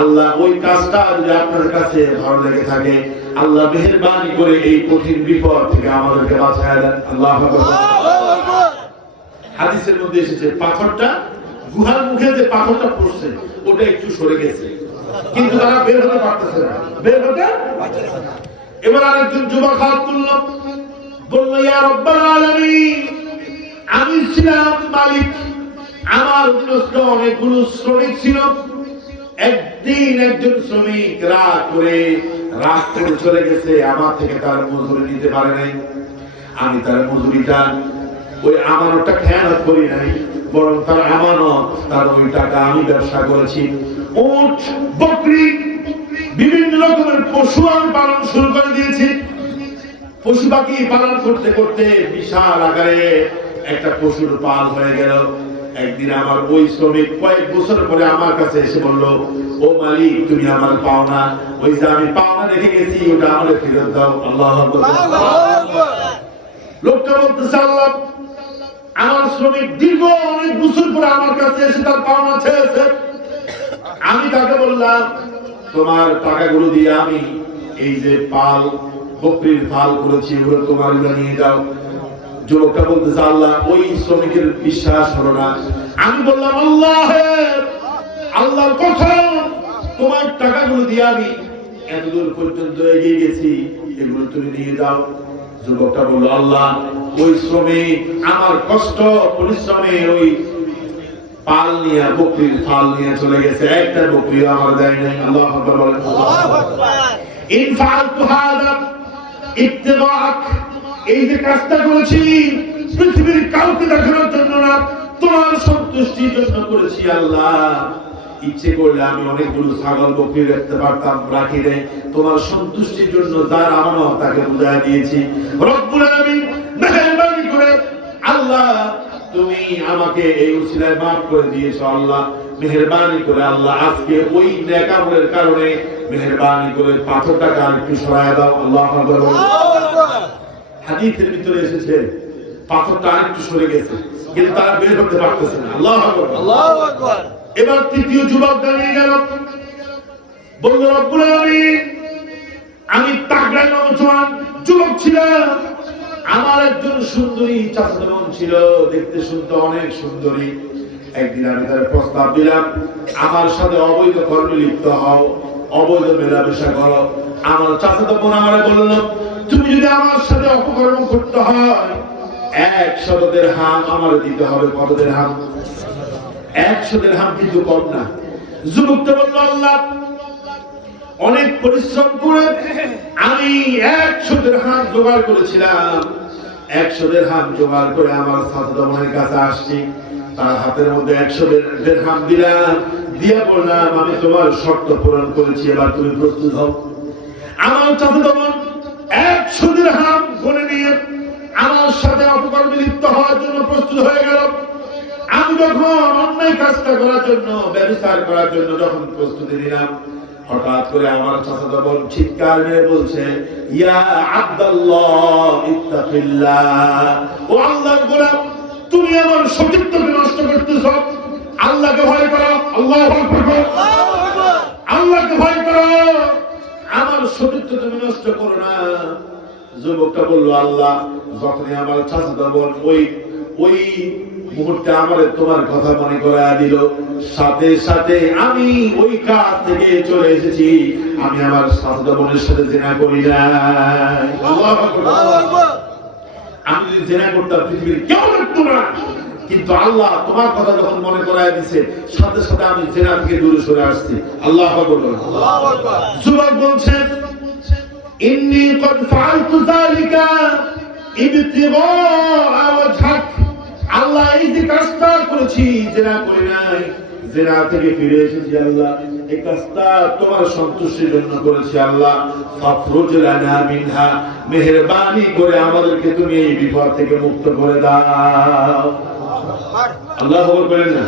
আল্লাহ ওই কাজটা যদি আপনার কাছে ভালো লেগে থাকে, আল্লাহ মেহেরবানি করে এই কঠিন বিপদ থেকে আমাদেরকে বাঁচায় দেন। আল্লাহু আকবার। হাদিসের মধ্যে এসেছে পাথরটা গুহার মুখে যে পাথরটা পড়ছে ওটা একটু সরে গেছে, কিন্তু তারা বের হতে পারতেছে না, বের হতে পারছে না। এবার আরেকজন যুবক হাত তুলল, বলল ইয়া রাব্বাল আলামিন, আমি ছিলাম মালিক, আমার অধীনস্থ অনেকগুলো শ্রমিক ছিল। একদিন একজন শ্রমিক রাগ করে চলে গেছে, আমার থেকে তার মজুরি নিতে পারে নাই। আমি তার মজুরিটা ওই আমানতটা খেয়ানত করি নাই, বরং তার আমানত, তার ওই টাকা আমি ব্যবসা করেছি। উট, বকরি, বিভিন্ন রকমের পশু আমি পালন শুরু করে দিয়েছি। পশু পাখি পালন করতে করতে বিশাল আকারে একটা পশুর পাল হয়ে গেল। একদিন আমার ওই শ্রমিক কয়েক বছর পরে আমার কাছে এসে বলল, ও মালিক, তুমি আমার পাওনা, ওই যে আমি পাওনা রেখে গেছি ওটা আমাকে ফেরত দাও। আল্লাহু আকবার। লোকটা বলতেছে, আল্লাহ, আমার শ্রমিক দীর্ঘ অনেক বছর পরে আমার কাছে এসে তার পাওনা চেয়েছে। আমি তাকে বললাম, তোমার টাকাগুলো দিয়ে আমি এই যে পাল, বকরির পাল করেছি, ওগুলো তোমার নিয়ে যাও। যুবকটা বলতেছে, আল্লাহ, ওই শ্রমিকের বিশ্বাস হলো না। আমি বললাম, আল্লাহর কসম, তোমার টাকাগুলো দিয়ে আমি এতদূর পর্যন্ত এগিয়ে গেছি, এগুলো তুমি নিয়ে যাও। যুবকটা বলল, আল্লাহ, ওই শ্রমিক আমার কষ্ট পরিশ্রমে ওই পাল নিয়ে, বকরির পাল নিয়ে চলে গেছে, একটা বকরিও আমার দেয় নাই। আল্লাহু আকবার বলেন। ইন ফাআলতু হাদা ইত্তিগাআক, এই যে কাজটা করেছি পৃথিবীর কাউকে দেখানোর জন্য না, তোমার সন্তুষ্টির জন্য করেছি। আল্লাহ, ইচ্ছে করলে আমি অনেকগুলো ছাগল বকরি রাখতে পারতাম, রাখি নাই। তোমার সন্তুষ্টির জন্য যার আমানত তাকে বুঝাই দিয়েছি। রব্বুল আলামিন মেহেরবানি করে আল্লাহ তুমি আমাকে এই উসিলায় মাফ করে দিয়েছো। আল্লাহ মেহেরবানি করে আল্লাহ আজকে ওই নেক আমলের কারণে মেহেরবানি করে পাথরটাকে একটু সরায় দাও। আল্লাহু আকবার। হাদিসের ভিতরে এসেছে পাথরটা একটু সরে গেছে, কিন্তু তারা বের করতে পারতেছে না। আল্লাহু আকবার। আল্লাহু আকবার। এবার তৃতীয় যুবক দাঁড়িয়ে গেল, বলল, রব্বুল আলামিন, আমি তাগড়া নওজোয়ান যুবক ছিলাম, আমার একজন সুন্দরী চাচাতো বোন ছিল, দেখতে শুনতে অনেক সুন্দরী। একদিন আমি তার প্রস্তাব দিলাম, আমার সাথে অবৈধ কর্মে লিপ্ত হও, অবৈধ মেলামেশা করো। আমার চাচাতো বোন আমারে বলল, তুমি যদি আমার সাথে অপকর্ম করতে হয় 100 দিরহাম আমার দিতে হবে। কত দিরহাম? 100 দিরহাম, কিন্তু কম না। যুবকটা বলল, আল্লাহ, অনেক পরিশ্রম করে আমি 100 দিরহাম জোগাড় করেছিলাম। 100 দিরহাম জোগাড় করে আমার চাচাতো বোনের কাছে আসছি, তার হাতের মধ্যে 100 দিরহাম দিলাম, দিয়ে বললাম, আমি তোমার শর্ত পূরণ করেছি, এবার তুমি প্রস্তুত হও। আমার চাচাতো বোন 100 দিরহাম গুনে নিয়ে আমার সাথে অপকর্মে লিপ্ত হওয়ার জন্য প্রস্তুত হয়ে গেল। আমি যখন অন্যায় কাজটা করার জন্য, ব্যবচার করার জন্য যখন প্রস্তুতি নিলাম, হঠাৎ করে আমার চাচাতো বোন চিৎকার মেরে বলছে, ইয়া আব্দুল্লাহ ইত্তাকিল্লাহ, ও আল্লাহর গোলাম, তুমি আমার সতীত্বকে নষ্ট করতেছো, আল্লাহকে ভয় করো। আল্লাহু আকবার। আল্লাহকে ভয় করো, আমার সতীত্ব তুমি নষ্ট করো না। যুবকটা বলল, আল্লাহ, যখনই আমার চাচাতো বোন ওই মুহূর্তে আমার তোমার কথা মনে করায় দিল, সাথে সাথে আমি ওই কাজ থেকে চলে এসেছি। আমি আমার চাচাতো বোনের সাথে জিনা করি না। আল্লাহু আকবার। আমি যদি জিনা করতাম পৃথিবীর কেউ দেখতো না, কিন্তু আল্লাহ তোমার কথা যখন মনে করায় দিছে, সাথে সাথে আমি জিনা থেকে দূরে সরে আসছি। আল্লাহু আকবার। আল্লাহু আকবার। যুবক বলছেন, ইন্নী কদ ফাআলতু যালিকা ইবতিগাআ ওয়াজহাক, আল্লাহ, এই যে কাজটা করেছি, জিনা করি নাই, জিনা থেকে ফিরে এসেছি। আল্লাহ, এই কাজটা তোমার সন্তুষ্টির জন্য করেছি। আল্লাহ, ফাফরুজ লানা মিনহা, মেহেরবানি করে আমাদেরকে তুমি এই বিপদ থেকে মুক্ত করে দাও। আল্লাহু আকবার বলেন না?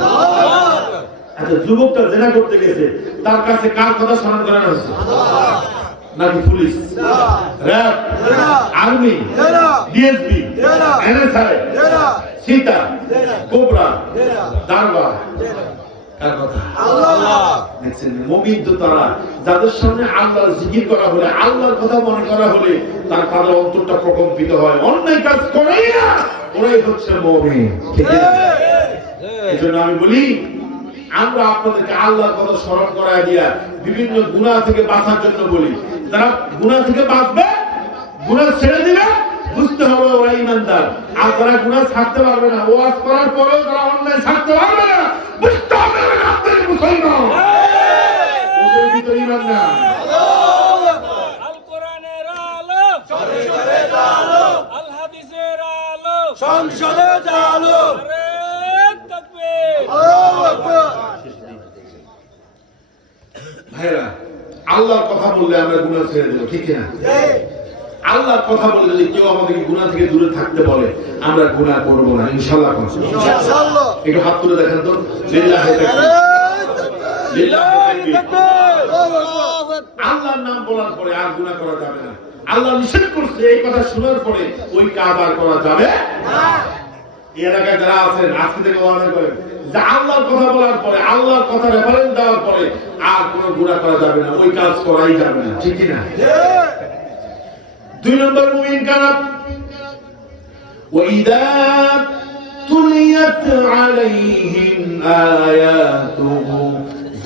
আচ্ছা, যুবকটা জিনা করতে গেছে, তার কাছে কার কথা স্মরণ করানো হচ্ছে? নাকি police, RAB, army, DSP, NSI, Sita, cobra, দারোগা, কার কথা? আল্লাহ। দেখছেন, মুমিন তো তারা যাদের সামনে আল্লাহর জিকির করা হলে, আল্লাহর কথা মনে করা হলে তাদের অন্তরটা প্রকম্পিত হয়, অন্যায় কাজ করেই না, ওরাই হচ্ছে মুমিন। ঠিক আছে? এজন্য আমি বলি, আমরা আপনাদেরকে আল্লাহর কথা স্মরণ করায় দিয়া বিভিন্ন গুনাহ থেকে বাঁচার জন্য বলি। যারা গুনাহ থেকে বাঁচবে, গুনাহ ছেড়ে দিবে, বুঝতে হবে ওরা ঈমানদার। আর যারা গুনাহ ছাড়তে পারবে না, ওয়াজ করার পরেও যারা অন্যায় ছাড়তে পারবে না, বুঝতে হবে ওরা আপনাদের মুসলমান, ওদের ভিতরে ঈমান নাই। আল কোরআনের আলো সংসদে আলো, আল হাদিসের আলো সংসদে আলো। নারে তাকবীর। আল্লাহু আকবার। ভাইরা, আল্লাহর কথা বললে আমরা গুনাহ ছেড়ে দেব, ঠিক না? আল্লাহর কথা বললে যদি কেউ আমাদেরকে গুনাহ থেকে দূরে থাকতে বলে, আমরা গুনাহ করব না, ইনশাআল্লাহ করব। ইনশাআল্লাহ। একটু হাত তুলে দেখেন তো, লিল্লাহি তাকবীর, লিল্লাহি তাকবীর। আল্লাহর নাম বলার পরে আর গুনাহ করা যাবে না। আল্লাহ নিষেধ করছে, এই কথা শোনার পরে ওই কাজ আর করা যাবে না। এই এলাকায় যারা আছেন, আজকে থেকে ওয়াদা করেন যে আল্লাহর কথা বলার পরে, আল্লাহর কথা রেফারেন্স দেওয়ার পরে আর কোনো গুনাহ করা যাবে না, ওই কাজ করাই যাবে না, ঠিক কি না? 2 নম্বর মুমিন কারা? وَإِذَا تُلِيَتْ عَلَيْهِمْ آيَاتُهُ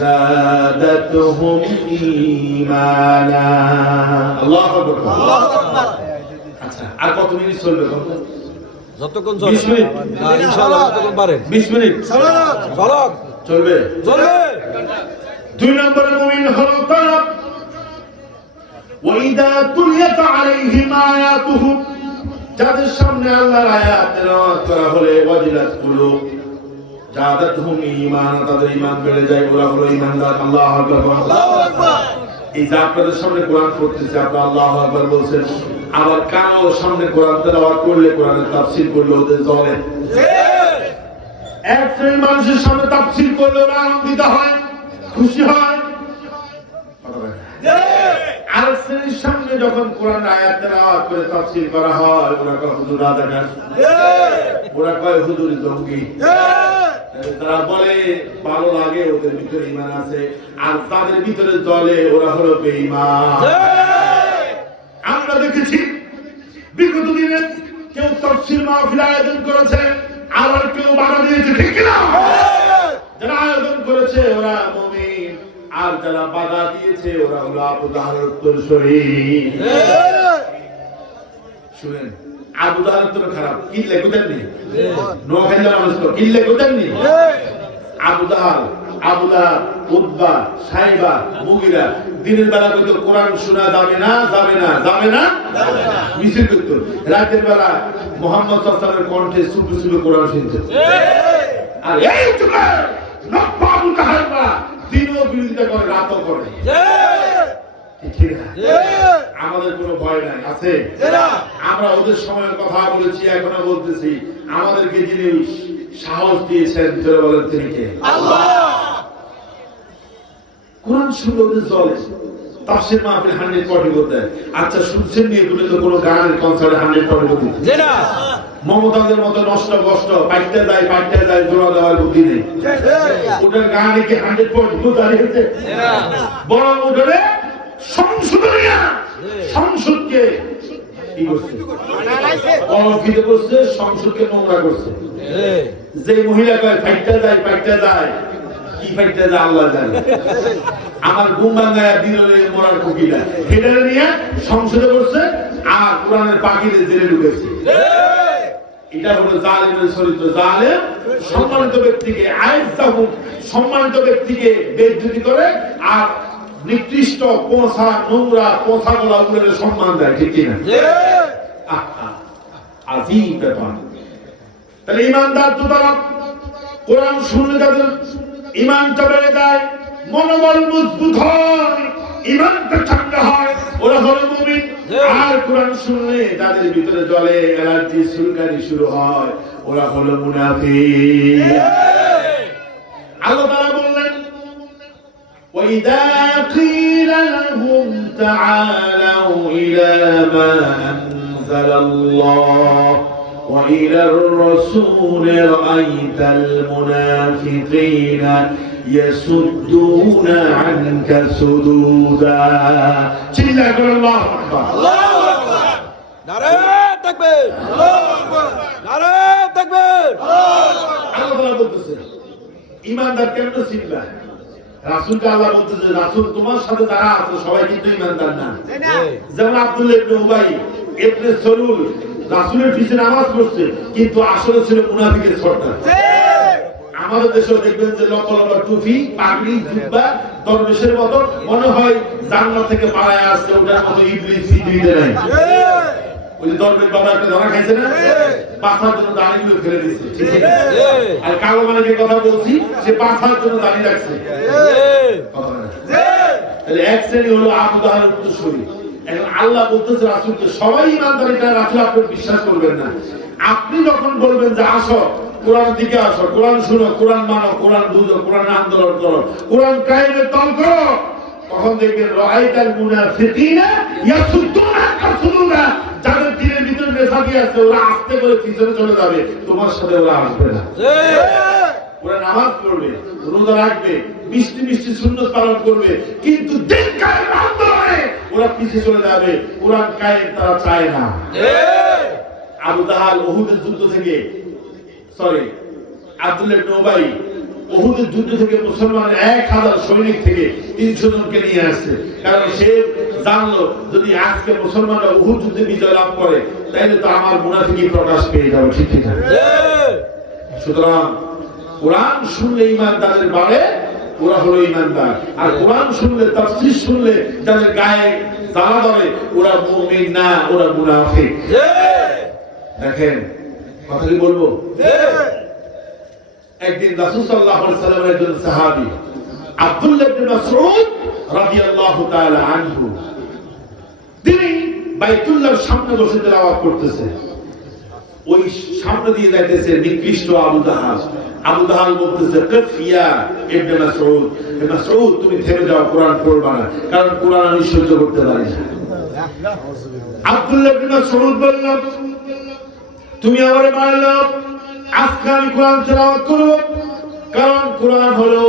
زَادَتْهُمْ إِيمَانًا। আল্লাহু আকবার। আচ্ছা, আর কত মিনিট চলবে? যতক্ষণ 20 মিনিট। না ইনশাআল্লাহ যতক্ষণ পারেন 20 মিনিট চলক চলবে। চলবে। 2 নম্বর মুমিন হলো তারা, وَإِذَا تُلِيَتْ عَلَيْهِمْ آيَاتُهُ, যাদের সামনে আল্লাহর আয়াত তেলাওয়াত করা হলে ওয়াজিলাত কুলুব জাদাতহুম ঈমান, তাদের ঈমান বেড়ে যায়, ওরা হলো ঈমানদার। আল্লাহু আকবার। আল্লাহু আকবার। এই যে আপনাদের সামনে কোরআন পড়তেছে, আপনারা আল্লাহু আকবার বলছেন, আবার কারো সামনে কোরআন তেলাওয়াত করলে, কোরআনের তাফসীর করলে ওদের জ্বলে। এক শ্রেণীর মানুষের সামনে তাফসীর করলে ওরা আনন্দিত হয়, খুশি হয়। আরেক শ্রেণীর সামনে যখন কোরআন আয়াত তেলাওয়াত করে তাফসীর করা হয়, ওরা কয় হুজুর রাজাকার, ওরা কয় হুজুর জঙ্গি। তারা বলে ভালো লাগে, ওদের ভিতরে ঈমান আছে, আর তাদের ভিতরে জ্বলে, ওরা হলো বেঈমান। আমরা দেখেছি বিগত দিনে কেউ তাফসীর মাহফিল আয়োজন করেছে, আবার কেউ বাধা দিয়েছে, ঠিক কিনা? যারা আয়োজন করেছে ওরা মুমিন, আর যারা বাধা দিয়েছে ওরা হলো আবু জাহলের উত্তরসূরি। শুনেন, আবু জাহল তো খারাপ, কিল্লে কোথায় নোখাইলা মানুষ তো কিল্লে কোথায় আবু জাহল, আবু লাহাব, উতবা, সাইবা, মুগিরা দিনের বেলা কইতো কোরআন শোনা যাবে না, যাবে না, যাবে না, মিছিল করতো। রাতের বেলা মুহাম্মদ সাল্লাল্লাহু আলাইহি ওয়াসাল্লামের কণ্ঠে সুফি সুফি কোরআন শুনতো। আর এই যুগে নব্বা আবু জাহলরা দিনও বিরোধিতা করে, রাতও করে। ঠিক না? আমাদের কোনো ভয় নাই, আছে? আমরা ওদের সময়ের কথা বলেছি, এখনো বলতেছি। আমাদেরকে যিনি সাহস দিয়েছেন, জোরে বলেন তিনি কে? আল্লাহ। কোরআন শুনলে ওদের চলে, তাফসীর মাহফিল 100% বলতে। আচ্ছা, শুনছেন নি এগুলো তো কোনো গানের কনসার্টে 100% বলতে না। মমতাজের মতো নষ্ট কষ্ট পাইতে যায়, জোড়া দেওয়ার বুদ্ধি নেই। ওটার গানে কি 100% দাঁড়িয়েছে? বরং ওটারে সংশোধনীয়, সংসদকে কি করছে? অলঙ্কিত করছে, সংসদকে নোংরা করছে। যে মহিলা কয় ফাইটটা যায়, কি ফাইটটা যায় আল্লাহ জানে। আমার ঘুম ভাঙায় বিরলে মরার কোকিলা, এটা নিয়ে সংসদে করছে, আর কোরআনের পাখিদের জেলে ঢুকেছে। এটা হলো জালেমের চরিত্র। জালেম সম্মানিত ব্যক্তিকে, আয়েশাহুম সম্মানিত ব্যক্তিকে বেইজ্জতি করে, আর নিকৃষ্ট পোঁছা, নোংরা পোঁছা গলা উড়ে সম্মান দেয়, ঠিক কিনা? আজীব ব্যাপার। তাহলে ঈমানদার তো তারা কোরআন শুনলে তাদের ঈমানটা বেড়ে যায়, মনোবল মজবুত হয়, ঈমানটা ঠান্ডা হয়, ওরা হলো মুমিন। আর কোরআন শুনলে তাদের ভিতরে জ্বলে, অ্যালার্জি, চুলকানি শুরু হয়, ওরা হলো মুনাফিক। আল্লাহ তাআলা বললেন, وَإِذَا قِيلَ لَهُمْ تَعَالَوْا إِلَى مَا أَنزَلَ اللَّهُ وَإِلَى الرَّسُولِ رَأَيْتَ الْمُنَافِقِينَ ইয়াসুদ্দুনা আনকা সুদুদা। চিল্লা করে আল্লাহু আকবার। আল্লাহু আকবার। নারে তাকবীর, আল্লাহু আকবার। নারে তাকবীর। আল্লাহ তাআলা বলতেছেন ঈমানদার কেমনে চিনবা? রাসূলকে আল্লাহ বলতেছে রাসূল তোমার সাথে যারা আছে সবাই কিন্তু ঈমানদার না। যেমন আব্দুল্লাহ ইবনে উবাই ইবনে সলুল রাসূলের পিছনে নামাজ পড়ছে কিন্তু আসলে ছিল মুনাফিকের সর্দার। আমাদের দেশেও দেখবেন যে লম্বা লম্বা টুপি পাগড়ি জুব্বা দরবেশের মতো মনে হয় জান্নাত থেকে পালায় আসছে, ওটার মতো ইবলিস পৃথিবীতে নাই। ওই যে দরবেশ বাবা একটা ধরা খাইছে না, পাছার জন্য দাড়িগুলো ফেলে দিচ্ছে, ঠিক আছে? আর কালো মালিকের কথা বলছি, সে পাছার জন্য দাড়ি রাখছে। তাহলে এক শ্রেণী হলো আবু জাহলের উত্তরসূরি। এখন আল্লাহ বলতেছে রাসূলকে সবাই ঈমানদার, এটা রাসূল আপনি বিশ্বাস করবেন না। আপনি যখন বলবেন যে আসো কোরআন দিকে আসো, কোরআন শুনো, কোরআন মানো, কোরআন বুঝো, কোরআন আন্দোলন করো, কোরআন কায়েমের দল করো, তখন দেখবেন রাআইতাল মুনাফিকিনা ইয়াসুদ্দুনা আনকা সুদুদা। যাদের দিনের ভিতরে নেশাবি আছে ওরা আস্তে করে পিছনে চলে যাবে, তোমার সাথে ওরা আসবে না। ওরা নামাজ পড়বে, রোজা রাখবে, মিষ্টি মিষ্টি সুন্নত পালন করবে, কিন্তু দিন কায়েম আন্দোলনে ওরা পিছে চলে যাবে। কোরআন কায়েম তারা চায় না। আবু জাহল উহুদের যুদ্ধ থেকে আব্দুল্লাহ ইবনে উবাই উহুদের যুদ্ধ থেকে মুসলমানের 1000 সৈনিক থেকে 300 জনকে নিয়ে আসছে, কারণ সে জানলো যদি আজকে মুসলমানরা উহুদ যুদ্ধে বিজয় লাভ করে তাহলে তো আমার মুনাফিকি প্রকাশ পেয়ে যাবে, ঠিক না? সুতরাং কোরআন শুনলে ঈমান তাদের বাড়ে, ওরা হলো ঈমানদার। আর কোরআন শুনলে, তাফসীর শুনলে যাদের গায়ে জ্বালা ধরে ওরা মুমিন না, ওরা মুনাফিক। দেখেন কথা কি বলবো, একদিন রাসূল সাল্লাল্লাহু আলাইহি ওয়াসাল্লামের একজন সাহাবী আব্দুল্লাহ ইবনে মাসউদ রাদিয়াল্লাহু তাআলা আনহু, তিনি বাইতুল্লাহর সামনে বসে তেলাওয়াত করতেছে। ওই সামনে দিয়ে যাইতেছে নিকৃষ্ট আবু জাহল। আবু জাহল বলতেছে কাফিয়া ইবনে মাসউদ, মাসউদ তুমি থেমে যাও, কোরআন পড়বা না, কারণ কোরআন আমি সহ্য করতে পারি না। আব্দুল্লাহ ইবনে মাসউদ বলল তুমি আমারে মারলো, আজকে আমি কোরআন তেলাওয়াত করব, কারণ কোরআন হলো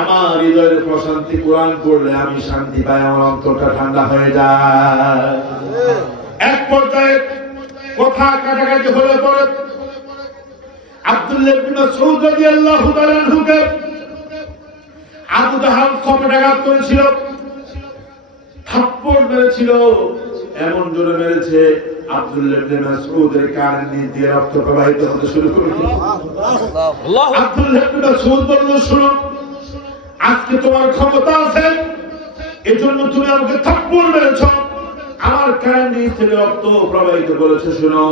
আমার হৃদয়ের প্রশান্তি। কোরআন পড়লে আমি শান্তি পাই, আমার অন্তরটা ঠান্ডা হয়ে যায়। এক পর্যায়ে কথা কাটাকাটি হলে পরে আব্দুল্লাহ ইবনে মাসউদ রাদিয়াল্লাহু তাআলা আনহুকে আবু জাহল কপটাঘাত করেছিল, থাপ্পড় মেরেছিল, এমন জোরে মেরেছে আব্দুল্লাহ ইবনে মাসউদের কানের নিচ দিয়ে রক্ত প্রবাহিত হতে শুরু করলো। আব্দুল্লাহ ইবনে মাসউদ বলল শুনো, আজকে তোমার ক্ষমতা আছে, এজন্য তুমি আমাকে থাপ্পড় মেরেছো, আমার কানের নিচ থেকে রক্ত প্রবাহিত করেছো। শুনো,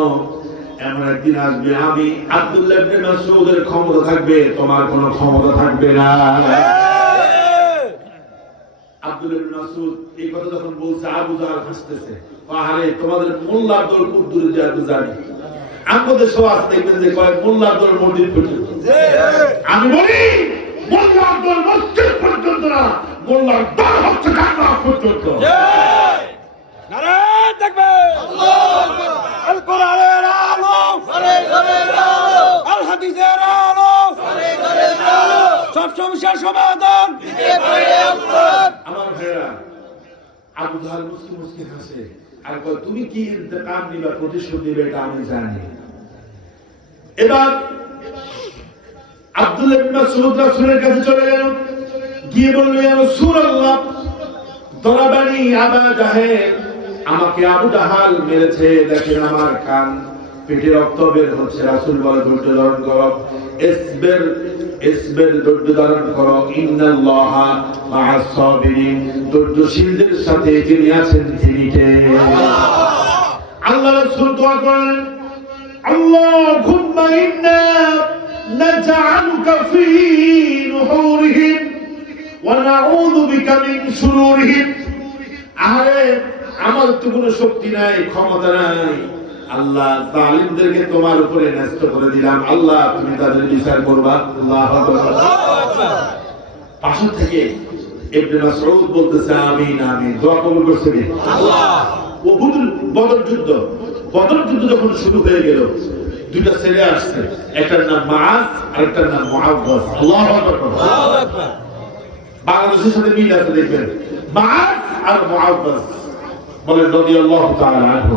এমন একদিন আসবে আমি আব্দুল্লাহ ইবনে মাসউদের ক্ষমতা থাকবে, তোমার কোনো ক্ষমতা থাকবে না। আব্দুল্লাহ ইবনে মাসউদ এই কথা যখন বলছে আবু জাহল হাসতেছে, আরে তোমাদের মোল্লার দল খুব দূরে যায় জানি, আমাদের সব আছে দেখবেন যে কয় মোল্লার দল মসজিদ পর্যন্ত। আমি বলি মোল্লার দল মসজিদ পর্যন্ত না, মোল্লার দল হচ্ছে কাবা পর্যন্ত। নারে তাকবীর, আল্লাহু আকবার। আল কোরআনের আলো, ঘরে ঘরে আলো, আল হাদিসের আলো, ঘরে ঘরে আলো, সব সমস্যার সমাধান দিতে পারে আল্লাহ। আমার ভাইরা, আবু জাহল মুসকি মুসকি হাসে আর কয় তুমি কি ইন্তেকাম নিবা, প্রতিশোধ নিবে, এটা আমি জানি। এবার আব্দুল্লাহ ইবনে মাসউদ রাসূলের কাছে চলে গেল, গিয়ে বলল ইয়া রাসূলুল্লাহ দরাবানি আবু জাহেল, আমাকে আবু জাহল মেরেছে, দেখেন আমার কান পেটে রক্ত বের হচ্ছে। রাসূল বলে ধৈর্য ধারণ করো, ইসবির ইসবির, ধৈর্য ধারণ করো, ইন্নাল্লাহা মা'আস সাবিরিন, ধৈর্যশীলদের সাথে যিনি আছেন তিনি কে? আল্লাহ রাসূল দোয়া করেন আল্লাহুম্মা ইন্না নাজআলুকা ফি নুহুরিহিম ওয়া নাউযু বিকা মিন শুরুরিহিম। আরে আমার তো কোনো শক্তি নাই, ক্ষমতা নাই, আল্লাহ জালিমদেরকে তোমার উপরে ন্যস্ত করে দিলাম, আল্লাহ তুমি তাদের বিচার করবা। আল্লাহু আকবার। পাশে থেকে ইবনে মাসউদ বলতেছে আমিন আমিন, দোয়া কবুল করছে কে? আল্লাহ। বদর যুদ্ধ যখন শুরু হয়ে গেল, দুইটা ছেলে আসছে, একটার নাম মাআজ আর একটার নাম মুআওয়াজ। আল্লাহু আকবার। বাংলাদেশের সাথে মিল আছে দেখবেন, মাআজ আর মুআওয়াজ বলেন রাদিয়াল্লাহু তাআলা আনহু।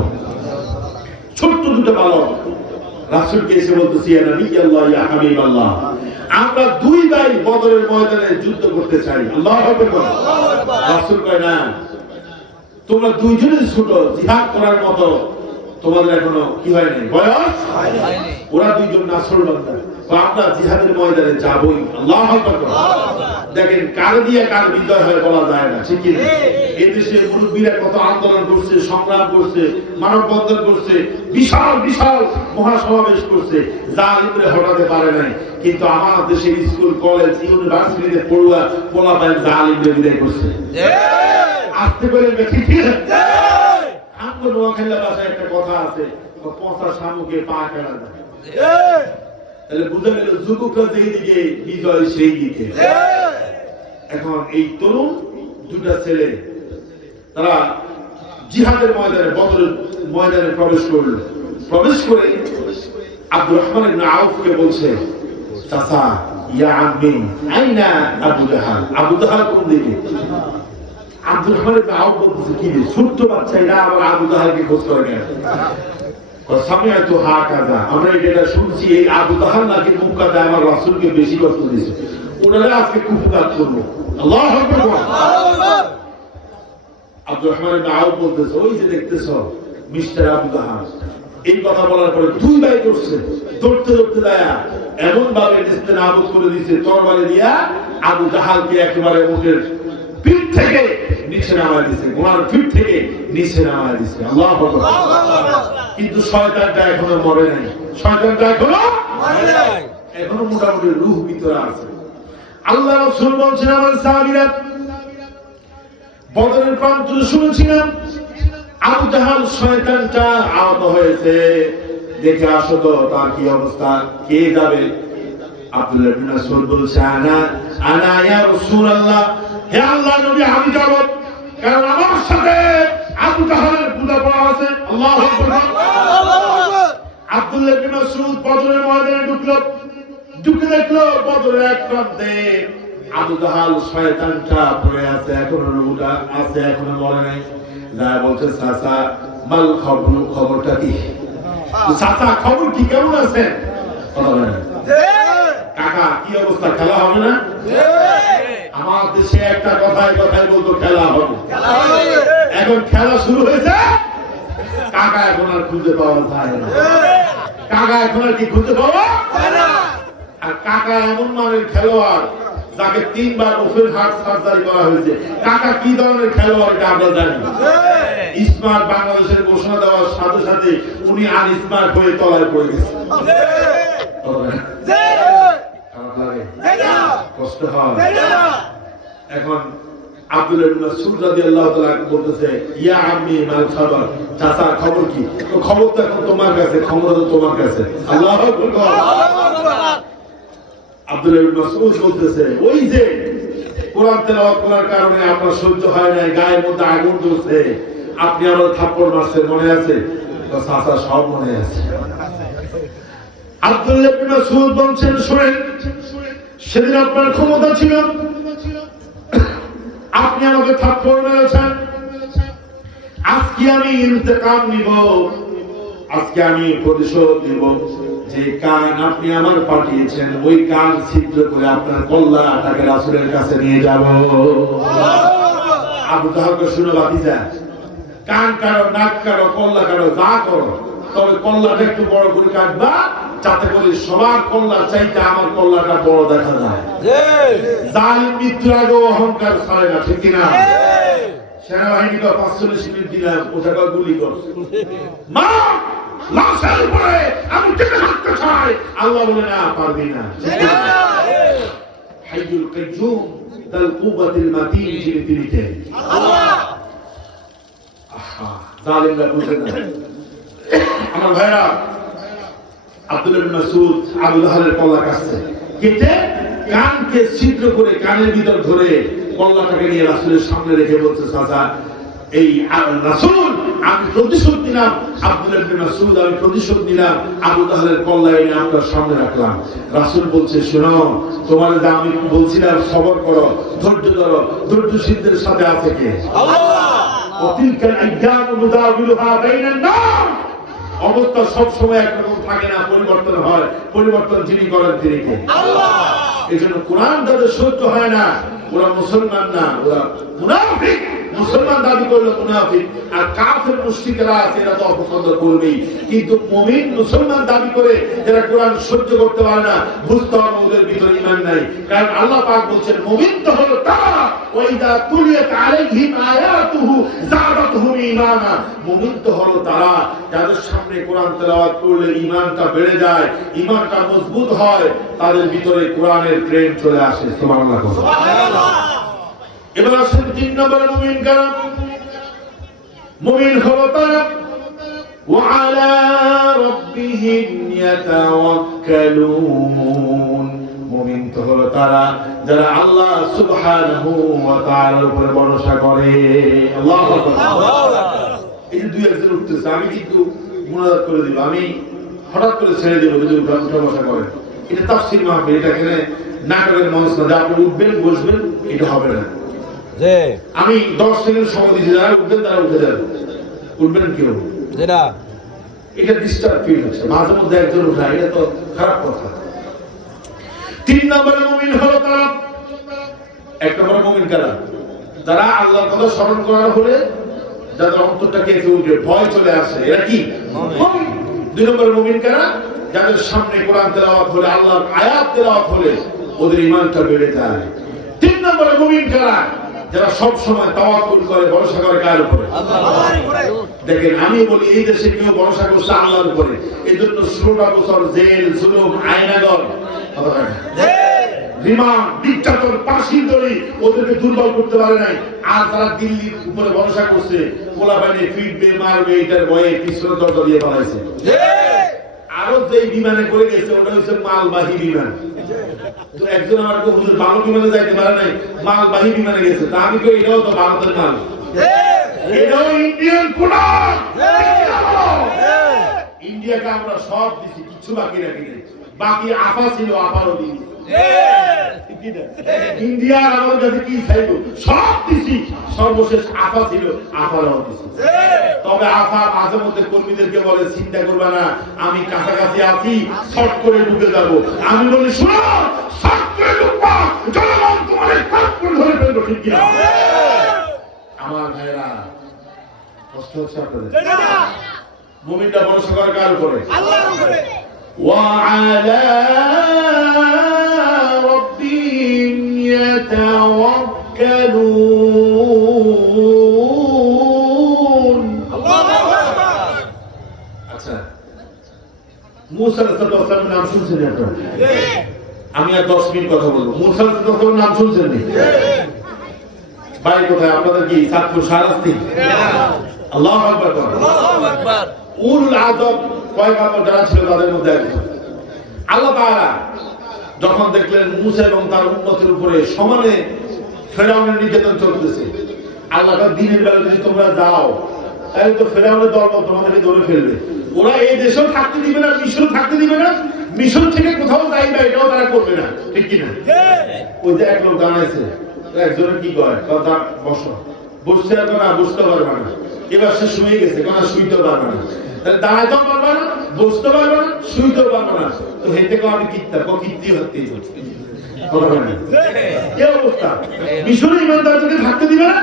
ছোট্ট দুটো বালক রাসূলকে এসে বলতেছে, ইয়া নবী আল্লাহ, ইয়া হাবিবাল্লাহ, আমরা দুই ভাই বদরের ময়দানে যুদ্ধ করতে চাই। আল্লাহু আকবার। রাসূল কয়, না, তোমরা দুইজনই ছোট, জিহাদ করার মতো তোমাদের এখনো কি হয় নাই, বয়স হয়নি। ওরা দুইজন নাসরবান্দা, তো আমরা জিহাদের ময়দানে যাবই। আল্লাহু আকবার। দেখেন কার দিয়ে কার বিজয় হয় বলা যায় না, ঠিক কি না? এই দেশের মুরব্বীরা কত আন্দোলন করছে, সংগ্রাম করছে, মানববন্ধন করছে, বিশাল বিশাল মহাসমাবেশ করছে, জালিমরে হটাতে পারে নাই। কিন্তু আমার দেশের স্কুল, কলেজ, ইউনিভার্সিটিতে পড়ুয়া পোলাপাইন জালিমরে বিদায় করছে। আসতে করে ঠিক ঠিক আমার নোয়াখালী ভাষায় একটা কথা আছে, পচা শামুকে পা কেনা যায়। তাহলে বুঝে গেল যুবকরা যেই দিকে বিজয় সেই দিকে। এখন এই তরুণ দুটা ছেলে তারা জিহাদের ময়দানে, বদরের ময়দানে প্রবেশ করল। প্রবেশ করে আব্দুর রহমান ইবনে আউফকে বলছে, চাচা, ইয়া আম্মি, আইনা আবু জাহাল। আবু জাহাল কোন দিকে? আব্দুর রহমান ইবনে আউফ বলতেছে, কি রে ছোট্ট বাচ্চা, এরা আবার আবু জাহালকে খোঁজ করে কেন? সামিআতু হাকাযা, আমরা এটা শুনছি, এই আবু জাহাল নাকি মুক্কাদা আমার রাসূলকে বেশি কষ্ট দিয়েছে, ওনারা আজকে কুফরিয়াত করবে। আল্লাহু আকবার। আব্দুর রহমান ইবনে আউফ বলতেছে, ওই যে দেখতেছো মিস্টার আবু জাহাল। এই কথা বলার পরে দুই ভাই করছে, দৌড়তে দৌড়তে যায় এমন ভাবে নিস্তেনাবুদ করে দিয়েছে তরবারি দিয়া, আবু জাহালকে একেবারে উটের পিঠ থেকে নিচে নামায় দিয়েছে, ঘোড়ার পিঠ থেকে নিচে নামায় দিয়েছে। আল্লাহু আকবার। কিন্তু শয়তানটা এখনো মরে নাই, শয়তানটা এখনো মোটামুটি রূহ ভিতরে আছে। আল্লাহ রাসূল বলছেন, আমার সাহাবীরা বদরের প্রান্তরে শুনেছিলাম আবু জাহাল শয়তানটা আহত হয়েছে, দেখে আসো তো তার কি অবস্থা, কে যাবে? আব্দুল্লাহ ইবনে মাসউদ বলছে, আনা ইয়া রাসূলুল্লাহ, হে আল্লাহর নবী, আমি যাব, কারণ আমার সাথে আবু জাহালের পূজা করা আছে। আল্লাহু আকবার। আব্দুল্লাহ ইবনে মাসউদ বদরের ময়দানে ঢুকলো, ঢুকে দেখলো বদরের এক প্রান্তে আবু জাহাল শয়তানটা পড়ে আছে, এখনো রূহটা আছে, এখনো মরে নাই। যা বলছে, চাচা, মাল খবর, খবরটা কি? চাচা, খবর কি, কেমন আছেন? কথা বলেন। কাকা, কি অবস্থা, খেলা হবে না? আমার দেশে একটা কথায় কথায় বলতো, খেলা হবে। এখন খেলা শুরু হয়েছে, কাকা এখন আর খুঁজে পাওয়া যায় না। কাকা এখন আর কি খুঁজে পাওয়া যায় না। আর কাকা এমন মানের খেলোয়াড় যাকে 3 বার ওপেন হার্ট সার্জারি করা হয়েছে। কাকা কি ধরনের খেলোয়াড় এটা আমরা জানি। স্মার্ট বাংলাদেশের ঘোষণা দেওয়ার সাথে সাথে উনি আনস্মার্ট হয়ে তলায় পড়ে গেছে। কষ্ট হয়। এখন আব্দুল্লাহ ইবনে মাসউদ রাদিয়াল্লাহু তাআলা বলতেছে, ইয়া আম্মি মাল খবর, চাচা খবর কি? তো খবর তো এখন তোমার কাছে, খবর তো তোমার কাছে। আল্লাহু আকবার। আব্দুল্লাহ ইবনে মাসউদ বলতেছে, ওই যে কোরআন তেলাওয়াত করার কারণে আপনার সহ্য হয় না, গায়ের মধ্যে আগুন জ্বলছে, আপনি আমার থাপ্পড় মারছেন, মনে আছে? তো চাচা সব মনে আছে। আব্দুল্লাহ ইবনে মাসউদ বলছেন, শুনেন, সেদিন আপনার ক্ষমতা ছিল, আপনি আমাকে থাপ্পড় মেরেছেন, আজকে আমি ইন্তেকাম নিব, আজকে আমি প্রতিশোধ নিব। যে কান আপনি আমার পাঠিয়েছেন, ওই কান ছিদ্র করে আপনার কল্লাটাকে রাসূলের কাছে নিয়ে যাব। আবু জাহালকে শুনে ভাতিজা, কান কাটো, নাক কাটো, কল্লা কাটো, যা করো, তবে কল্লাটা একটু বড় করে কাটবা, যাতে করে সবার কল্লা চাইতে আমার কল্লাটা বড় দেখা যায়। জালিম মৃত্যুর আগে অহংকার ছাড়ে না, ঠিক কিনা? সেনাবাহিনীকে 45 মিনিট দিলাম, ওটাকে গুলি কর, মা লাশের উপরে আমি টিকে থাকতে চাই। আল্লাহ বলে, না, পারবি না। হাইয়ুল কাইয়ুম দাল কুওয়াতিল মাতিন, যিনি তিনি কে? আল্লাহ। জালিমরা বুঝে না। আমার ভাইরা, আব্দুল্লাহ ইবনে মাসউদ আবু জাহালের কল্লা কাটছে, কেটে কানকে ছিদ্র করে কানের ভিতর ধরে কল্লাটাকে নিয়ে রাসূলের সামনে রেখে বলছে, চাচা, এই রাসূল আমি প্রতিশোধ নিলাম, আব্দুল্লাহ ইবনে মাসউদ আমি প্রতিশোধ নিলাম, আবু জাহলের কল্লা এনে আপনার সামনে রাখলাম। রাসূল বলছে শোনো, তোমার যা আমি বলছিলাম সবর করো, ধৈর্য ধরো, ধৈর্যশীলদের সাথে আছে কে? আল্লাহ। ওয়াতিলকাল আইয়ামু নুদাবিলুহা বাইনান নাস, অবস্থা সব সময় একরকম থাকে না, পরিবর্তন হয়। পরিবর্তন যিনি করেন তিনি কে? আল্লাহ। এজন্য কোরআন যাদের সহ্য হয় না ওরা মুসলমান না, ওরা মুনাফিক। মুসলমান দাবি করলে মুনাফিক, আর কাফের মুশরিকরা আছে এরা তো অপছন্দ করবেই। কিন্তু মুমিন মুসলমান দাবি করে যারা কোরআন সহ্য করতে পারে না, বুঝতে হবে ওদের ভিতরে ঈমান নাই। কারণ আল্লাহ পাক বলছেন মুমিন তো হলো তারা ওয়াইদা তুলিয়াত আলাইহিম আয়াতুহু যাদাতুহুম ঈমানা। মুমিন তো হলো তারা যাদের সামনে কোরআন তেলাওয়াত করলে ঈমানটা বেড়ে যায়, ঈমানটা মজবুত হয়, তাদের ভিতরে কোরআনের প্রেম চলে আসে। সুবহানাল্লাহ, সুবহানাল্লাহ। এবার আসেন 3 নম্বরে মুমিন কারা? মুমিন হলো তারা ওয়ালা রাব্বিহিম ইয়াতাওয়াক্কালুন। মুমিন তো হলো তারা যারা আল্লাহ সুবহানাহু ওয়া তাআলার উপরে ভরসা করে। আল্লাহু আকবার। এই দুই একজন উঠতেছে, আমি কিন্তু মুনাজাত করে দিব, আমি হঠাৎ করে ছেড়ে দেব যদি উঠা বসা করেন। এটা তাফসীর মাহফিল, এটা এখানে নাটকের মঞ্চ না যে আপনি উঠবেন বসবেন, এটা হবে না। আমি 10 সেকেন্ড সময় দিচ্ছি, যারা উঠবেন তারা উঠে যাবেন। উঠবেন কেউ এটা ডিস্টার্ব ফিল হচ্ছে, মাঝে মধ্যে একজন উঠায়, এটা তো খারাপ কথা। 3 নম্বরে মুমিন হলো তারা, 1 নম্বরে মুমিন কারা? যারা আল্লাহর কথা স্মরণ করার হলে যাদের অন্তরটা কেঁপে উঠে, ভয় চলে আসে, এরা কি মুমিন। 2 নম্বরে মুমিন কারা? যাদের সামনে কোরআন তেলাওয়াত হলে, আল্লাহর আয়াত তেলাওয়াত হলে ওদের ঈমানটা বেড়ে যায়। 3 নম্বরে মুমিন কারা? যারা সব সময় তাওয়াক্কুল করে, ভরসা করে কার উপরে? আল্লাহর উপরে। দেখেন আমি বলি এই দেশে কেউ ভরসা করছে আল্লাহর উপরে, এজন্য 16টা বছর জেল, জুলুম, আইনাগর, রিমান্ড, ডিক্টাটর, ফাঁসির দড়ি ওদেরকে দুর্বল করতে পারে নাই। আর তারা দিল্লির উপরে ভরসা করছে, পোলা বাইরে ফিটবে, মারবে, এটার ভয়ে পিছনে দরজা দিয়ে পালাইছে। আরো যে বিমানে করে গেছে ওটা হচ্ছে মালবাহী বিমান। তো একজন আমাকে হুজুর ভালো বিমানে যাইতে পারে নাই, মালবাহী বিমানে গেছে। তা আমি কই এটাও তো ভারতের মাল, এটাও ইন্ডিয়ান প্রোডাক্ট। ইন্ডিয়াকে আমরা সব দিছি, কিছু বাকি রাখি নাই। বাকি আফা ছিল, আফারও দিই। ইন্ডিয়া আমাদের কাছে কি চাইবো সব দিছি, সর্বশেষ আফা ছিল, আফারও দিছি। তবে আফা মাঝে মধ্যে কর্মীদেরকে বলে চিন্তা করবে না, আমি কাছাকাছি আছি, শর্ট করে ঢুকে যাবো। আমি বলি শোনো, শর্ট করে ঢুকবা, জনগণ তোমাদের শর্ট করে ধরে ফেলবো, ঠিক কিনা? আমার ভাইরা কষ্ট হচ্ছে আপনাদের। মুমিনটা ভরসা করে কার উপরে? আল্লাহর উপরে। وعلى ربهم يتوكلون الله أكبر। আচ্ছা, মুসা আলাইহিস সালামের নাম শুনছেন আপনারা? আমি আর 10 মিনিট কথা বলবো। মুসা আলাইহিস সালামের নাম শুনছেন নি? ভাই কোথায় আপনাদের? কি ছাত্র শারাস্তি? আল্লাহু আকবার, আল্লাহু আকবার। উলুল আযম পয়গম্বর যারা ছিল তাদের মধ্যে একজন। আল্লাহ তাআলা যখন দেখলেন মুসা এবং তার উম্মতের উপরে সমানে ফেরাউনের নির্যাতন চলতেছে, আল্লাহ তাআলা দিনের বেলা যদি তোমরা যাও তাহলে তো ফেরাউনের দলবল তোমাদেরকে ধরে ফেলবে। ওরা এই দেশেও থাকতে দিবে না, মিশরও থাকতে দিবে না, মিশর থেকে কোথাও যাইবে এটাও তারা করবে না, ঠিক কি না? ওই যে এক লোক দাঁড়াইছে, একজনের কি কয়, কথা বসো, বসতে পারবে না, বুঝতে পারবে না। এবার সে শুয়ে গেছে, কোনো শুইতেও পারবে না, দাঁড়াইতেও পারবে না, বসতে পারবে না, শুইতেও পারবে না। তো হেঁটে আমি কীর্তি হতেই কি অবস্থা? মিশরে ইমানদারদেরকে থাকতে দিবে না।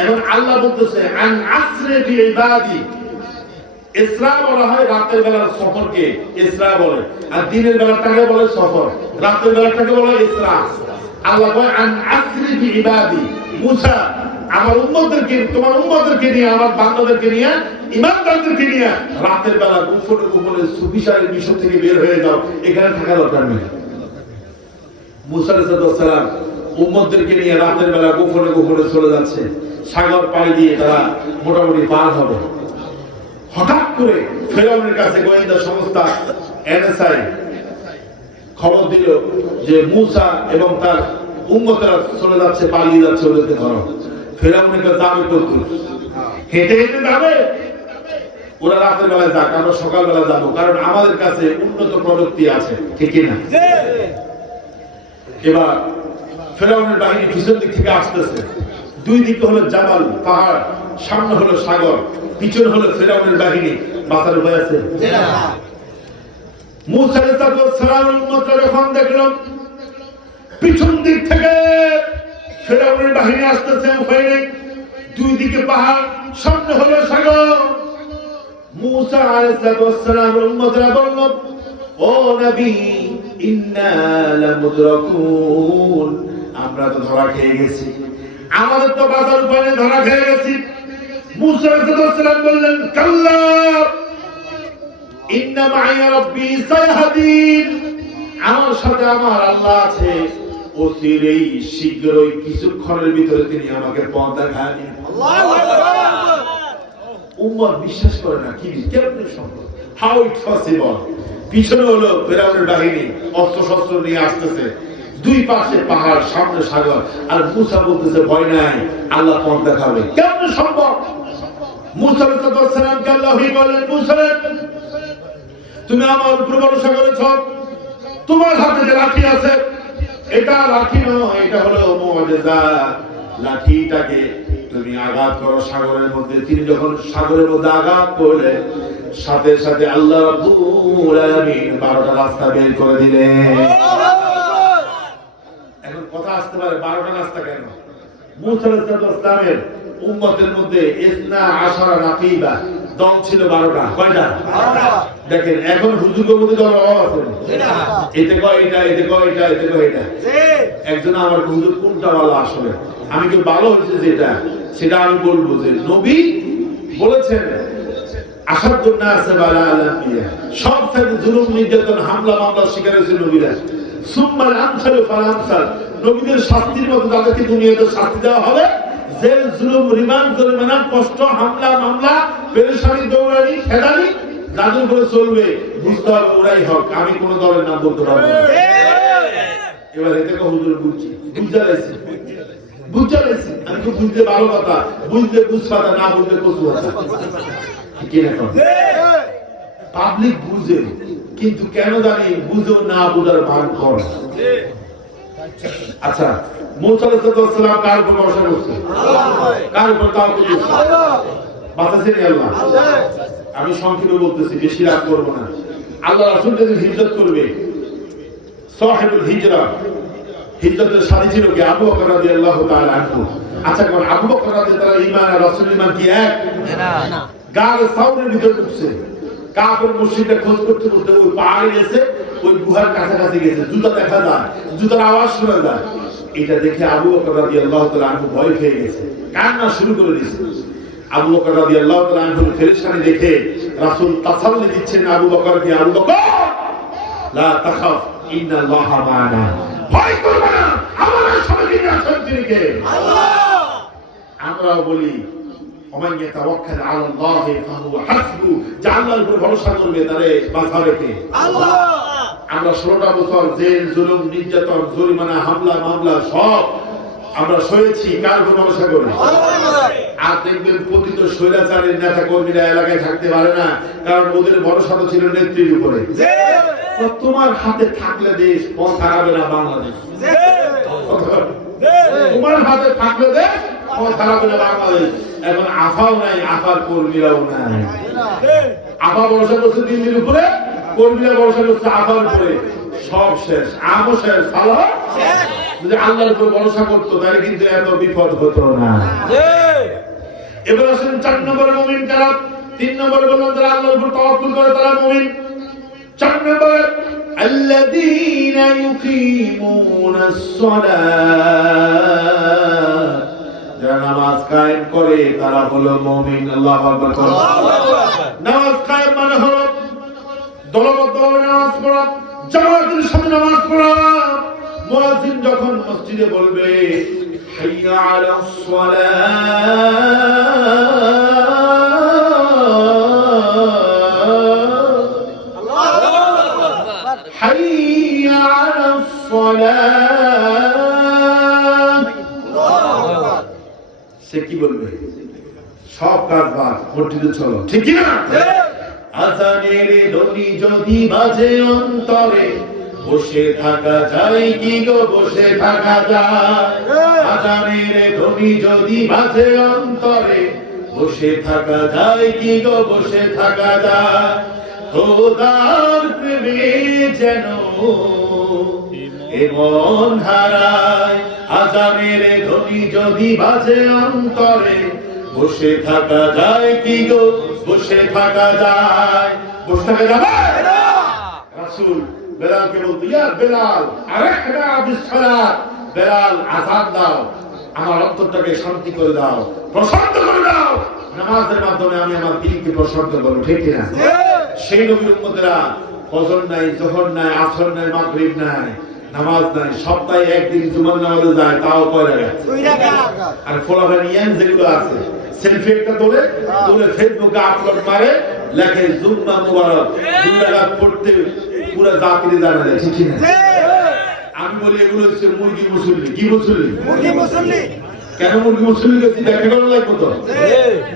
এখন আল্লাহ বলতেছে আন আসরে বিইবাদি, ইসরা বলা হয় রাতের বেলার সফরকে ইসরা বলে, আর দিনের বেলাটাকে বলে সফর, রাতের বেলাটাকে বলে ইসরা। আল্লাহ বলে আন আসরি বিইবাদি, মুসা আমার উম্মতদেরকে, তোমার উম্মতদেরকে নিয়ে, আমার বান্দাদেরকে নিয়ে, ইমানদারদেরকে নিয়ে রাতের বেলা গোপনে গোপনে সুফিসারের মিশর থেকে বের হয়ে যাও, এখানে থাকার দরকার নেই। মুসা আলাইহিস সালাম উম্মতদেরকে নিয়ে রাতের বেলা গোপনে গোপনে চলে যাচ্ছে, সাগর পাড়ি দিয়ে তারা মোটামুটি পার হবে। হঠাৎ করে ফেরাউনের কাছে গোয়েন্দা সংস্থা এনএসআই খবর দিল যে মুসা এবং তার উম্মতেরা চলে যাচ্ছে, পালিয়ে যাচ্ছে, ওদেরকে ধরো। ফেরাউনের কাছে দাবি করত হেঁটে হেঁটে যাবে, ওরা রাতের বেলায় যাক, আমরা সকালবেলা যাবো, কারণ আমাদের কাছে উন্নত প্রযুক্তি আছে, ঠিক না? এবার ফেরাউনের বাহিনী পিছন দিক থেকে আসতেছে, দুই দিকে হলো জাবাল পাহাড়, সামনে হলো সাগর, পিছনে হলো ফেরাউনের বাহিনী। বাঁচার উপায় আছে? মূসা আলাইহিস সালামের উম্মতরা যখন দেখলো পিছন দিক থেকে ফেরাউনের বাহিনী আসতেছে, উপায় নেই, দুই দিকে পাহাড়, সামনে হলো সাগর। মূসা আলাইহিস সালামের উম্মতরা বলল, ও নবী, ইন্না লামুদরাকুন, আমরা তো ধরা খেয়ে গেছি, আমাদের তো বাঁচার উপায় নেই, ধরা খেয়ে গেছি। মূসা আলাইহিস সালাম বললেন, কাল্লা ইন্না মাইয়া রাব্বি সায়াহদিন, আমার সাথে আমার আল্লাহ আছে, অচিরেই শীঘ্রই কিছুক্ষণের ভিতরে তিনি আমাকে পথ দেখায় দিবেন। আল্লাহু আকবার। উম্মত বিশ্বাস করে না, কি কেমনে সম্ভব, হাউ ইট পসিবল? পিছনে হলো ফেরাউনের বাহিনী অস্ত্র শস্ত্র নিয়ে আসতেছে, দুই পাশে পাহাড়, সামনে সাগর, আর মূসা বলতেছে ভয় নাই, আল্লাহ পথ দেখাবে। কেমনে সম্ভব? মূসা আলাইহিস সালামকে আল্লাহ বললেন, মূসা তুমি আমার উপর ভরসা করেছ, তোমার হাতে যে লাঠি আছে এটা লাঠি নয়, এটা হলো মুআজিজা, লাঠিটাকে তুমি আঘাত করো সাগরের মধ্যে। তিনি যখন সাগরের মধ্যে আঘাত করলেন, সাথে সাথে আল্লাহ রাব্বুল আলামিন 12টা রাস্তা বের করে দিলেন। এখন কথা আসতে পারে 12টা রাস্তা কেন? মূসা আলাইহিস সালামের উম্মতের মধ্যে ইসনা আশারা নাকিবা, দল ছিল 12টা। কয়টা? 12টা। দেখেন এখন হুজুরের মধ্যে দল অভাব আছে না? এতে কয় এটা, এতে কয় এটা, এতে কয় এটা। একজন আমার হুজুর কোনটা ভালো, আসলে আমি কি ভালো হয়েছে যেটা, সেটা আমি বলবো যে নবী বলেছেন আসাদুন নাস বালা আল আনবিয়া, সবথেকে জুলুম নির্যাতন হামলা মামলার শিকার হয়েছে নবীরা। সুম্মাল আমসাল ফাল আমসাল, নবীদের শাস্তির মতো তাদেরকে দুনিয়াতে শাস্তি দেওয়া হবে, জেল, জুলুম, রিমান্ড, জরিমানা, কষ্ট, হামলা মামলা, পেরেশানি, দৌড়ানি, ফেরানি যাদের উপরে চলবে, বুঝতে হবে ওরাই হক, আমি কোন দলের নাম বলতে পারবো না। এবার এতে হুজুর বুঝছি, বুঝতে পারছি, আমি তো বুঝতে ভালো কথা, বুঝতে বুঝপাতা, না বুঝতে কচু কথা, ঠিক না? পাবলিক বুঝে, কিন্তু কেন জানি বুঝেও না বুঝার ভান করে। আচ্ছা, মূসা আলাইহিস সালাম কার উপর ভরসা করছে? কার উপর তাওয়াক্কুল করছে? বাতাসের আল্লাহ। আমি সংক্ষেপে বলতেছি, বেশি রাগ করব না। আল্লাহ রাসূল যদি হিজরত করবে, সাহিবুল হিজরা, হিজরতের সাথী ছিল কি? আবু বকর রাদিয়াল্লাহু তাআলা আনহু। আচ্ছা, কোন আবু বকর রাদিয়াল্লাহু তাআলা ঈমান আর রাসূলের ঈমান কি এক? না। গার সাউরের ভিতর ঢুকছে, কাফের মুশরিকরা খোঁজ করতে করতে ওই পাহাড়ে গেছে, ওই গুহার কাছাকাছি গেছে, জুতা দেখা যায়, জুতার আওয়াজ শোনা যায়। এটা দেখে আবু বকর রাদিয়াল্লাহু তাআলা আনহু ভয় পেয়ে গেছে, কান্না শুরু করে দিয়েছে। আবু বকর রাদিয়াল্লাহু তাআলা আনহুর ফেরেশতানি দেখে রাসূল তাসাল্লি দিচ্ছেন আবু বকরকে, আবু বকর লা তাখাফ ইন্নাল্লাহা মা'ানা, ভয় করবে না, আমাদের সঙ্গে আছেন তিনি কে? আল্লাহ। আমরা বলি ওমান ইয়াতাওয়াক্কাল আলাল্লাহি ফাহুয়া হাসবু, যে আল্লাহর উপর ভরসা করবে তারে বাঁচাবে কে? আল্লাহ। আমরা 16টা বছর জেল, জুলুম, নির্যাতন, জরিমানা, হামলা মামলা সব আমরা সয়েছি, কার উপর ভরসা করে? আল্লাহ। আর দেখবেন প্রতিত স্বৈরাচারের নেতা কর্মীরা এলাকায় থাকতে পারে না, কারণ ওদের ভরসা তো ছিল নেত্রীর উপরে। তোমার হাতে থাকলে দেশ পথ হারাবে না বাংলাদেশ, তোমার হাতে থাকলে দেশ পথ হারাবে না বাংলাদেশ। এখন আফাও নাই, আফার কর্মীরাও নাই। আফা ভরসা করছে দিল্লির উপরে, কর্মীরা ভরসা করছে আফার উপরে, সব শেষ, আমও শেষ, ভালো। যদি আল্লাহর উপর ভরসা করতো তাহলে কিন্তু এত বিপদ হতো না। এবার আসেন 4 নম্বরে মুমিন কারা? 3 নম্বরে বললাম যারা আল্লাহর উপর তাওয়াক্কুল করে তারা মুমিন। 4 নম্বরে আল্লাযীনা ইউকিমুনাস সালাত, যারা নামাজ কায়েম করে তারা হলো মুমিন। আল্লাহু আকবার। নামাজ কায়েম মানে হলো দলবদ্ধভাবে নামাজ পড়া, জামাতের সাথে নামাজ পড়া। মুয়াজ্জিন যখন মসজিদে বলবে হাইয়া আলাস সালাত, হাইয়া আলাস সালাত, সে কি বলবে? সব কাজ বাদ, মসজিদে চলো, ঠিক কি না? আজানের ধ্বনি যদি বাজে অন্তরে, বসে থাকা যায় কি গো, বসে থাকা যায়? আজানের ধ্বনি যদি বাজে অন্তরে, বসে থাকা যায় কি গো, বসে থাকা যায়? খোদার প্রেমে যেন এমন হারায়, আজানের ধ্বনি যদি বাজে অন্তরে, বসে থাকা যায় কি গো, বসে থাকা যায়? বসে থাকা যাবে? রাসূল বেলালকে বলতো, ইয়া বেলাল আরেকনা বিসসালাত, বেলাল আযান দাও, আমার অন্তরটাকে শান্তি করে দাও, প্রশান্ত করে দাও, নামাজের মাধ্যমে আমি আমার দিলকে প্রশান্ত করব, ঠিক কি না? সেই নবীর উম্মতেরা ফজর নাই, যোহর নাই, আসর নাই, মাগরিব নাই, নামাজ নাই, সপ্তাহে একদিন জুমার নামাজে যায়, তাও কয় রাকাত? 2 রাকাত। আর ফলাফল ইয়ান যেগুলো আছে, সেলফি একটা তোলে, ফেসবুকে আপলোড করে, লেখে জুম্মা মুবারক, 2 রাকাত পড়তে পুরো জাতিরে জানা যায়, ঠিক না? আমি বলি এগুলো হচ্ছে মুরগি মুসল্লি। কি মুসল্লি? মুরগি মুসল্লি। কেন মুরগি মুসল্লি গেছি ব্যাখ্যা করা লাগবে তো?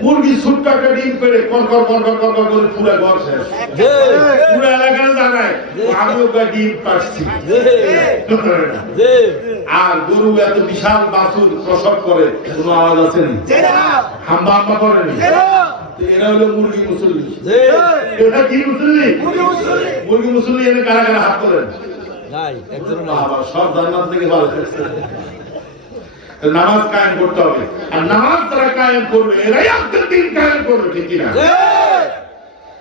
মুরগি ছোট্ট একটা ডিম পেড়ে কর কর কর কর কর কর করে পুরো ঘর শেষ, পুরো এলাকায় জানায় আমি ওকে ডিম পাচ্ছি। আর গরু এত বিশাল বাছুর প্রসব করে, কোনো আওয়াজ আছে না, হাম্বা হাম্বা করে না, এরা হলো মুরগি মুসল্লি। এটা কি মুসল্লি? মুরগি মুসল্লি। এনে কারা কারা হাত করেন? সব জান্নাত থেকে ভালো। নামাজ কায়েম করতে হবে, আর নামাজ তারা কায়েম করবে, এরাই আজকের দিন কায়েম করবে, ঠিক কিনা?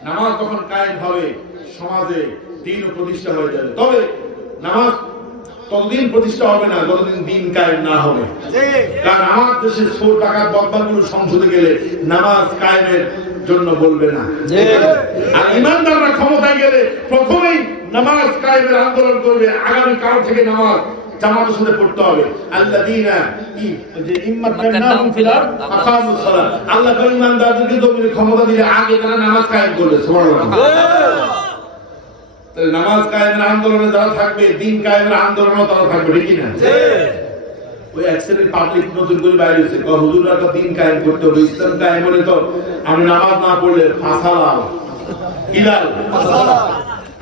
নামাজ যখন কায়েম হবে, সমাজে দিন প্রতিষ্ঠা হয়ে যাবে। তবে নামাজ ততদিন প্রতিষ্ঠা হবে না যতদিন দিন কায়েম না হবে। কারণ আমার দেশে চোর ডাকাত বদমাশগুলো সংসদে গেলে নামাজ কায়েমের জন্য বলবে না, আর ইমানদাররা ক্ষমতায় গেলে প্রথমেই নামাজ কায়েমের আন্দোলন করবে। আগামী কাল থেকে নামাজ জামাতের সাথে পড়তে হবে। আল্লাযীনা যে ইম্মাক্কানাহুম ফিল আরদ আকামুস সালাত, আল্লাহ ইমানদারদেরকে জমিনে ক্ষমতা দিলে আগে তারা নামাজ কায়েম করবে। সুবহানাল্লাহ। তাহলে নামাজ কায়েমের আন্দোলনে যারা থাকবে, দিন কায়েমের আন্দোলনেও তারা থাকবে, ঠিক কি না? ওই একশ্রেণীর পাবলিক নতুন করে বাইরে হয়েছে, হুজুররা তো দিন কায়েম করতে হবে, ইসলাম কায়েম হলে তো আমি নামাজ না পড়লে ফাঁসা লাল, কি লাল?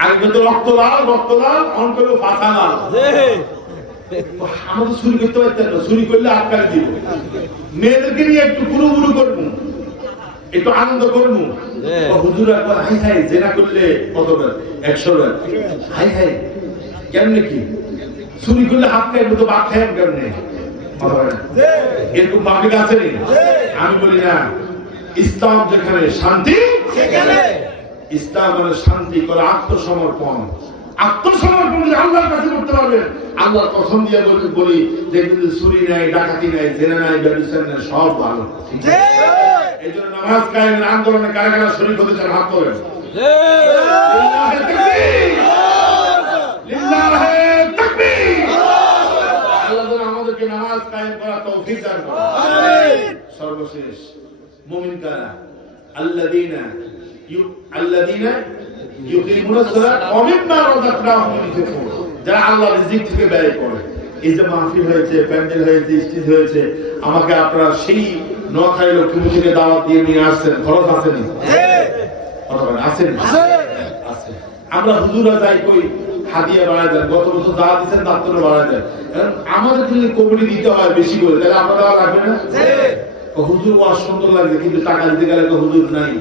আগে তো রক্ত লাল, রক্ত লাল, অন করবো ফাঁসা লাল। আমরা তো চুরি করতে পারতাম না, চুরি করলে আটকাই দিব। মেয়েদেরকে নিয়ে একটু গুরু গুরু করবো, একটু আনন্দ করবো। হুজুরা হাই হাই জেনা করলে কত বের? 100 বের। হাই হাই কেমনে কি? চুরি করলে হাত খাইবো তো বাদ খাইব কেমনে? এরকম পাবলিক আছে নি? আমি বলি না, ইসলাম যেখানে শান্তি সেখানে, ইসলাম মানে শান্তি করে আত্মসমর্পণ। আত্মসমর্পণ যদি আল্লাহর কাছে করতে পারবেন, আল্লাহর কসম দিয়ে বলি যে কিন্তু চুরি নাই, ডাকাতি নাই, জেনা নাই, ব্যভিচার নাই, সব ভালো। এই জন্য নামাজ কায়েমের আন্দোলনে কারা কারা শরীক হতে চান হাত তোলেন। আল্লাহ যেন আমাদেরকে নামাজ কায়েম করার তৌফিক দান করেন। সর্বশেষ মুমিন কারা? আল্লাযীনা ইউকিমুনাস সালাত ওয়া মিম্মা রাযাকনাহুম ইউনফিকুন, যারা আল্লাহর রিজিক থেকে ব্যয় করে। এই যে মাহফিল হয়েছে, প্যান্ডেল হয়েছে, স্টেজ হয়েছে, আমাকে আপনারা সেই নখাই লক্ষ্মী থেকে দাওয়াত দিয়ে নিয়ে আসছেন, খরচ আছে নি? আছে। আমরা হুজুরা যাই কই হাদিয়া বাড়ায় দেন, গত বছর যা দিচ্ছেন তার তো বাড়ায় দেন। আমাদের যদি কমিটি দিতে হয় বেশি করে, তাহলে আপনার দেওয়া লাগবে না? হুজুর ওয়াজ সুন্দর লাগছে, কিন্তু টাকা দিতে গেলে হুজুর নাই।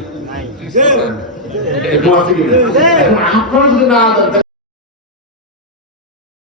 আপনারা যদি না দেন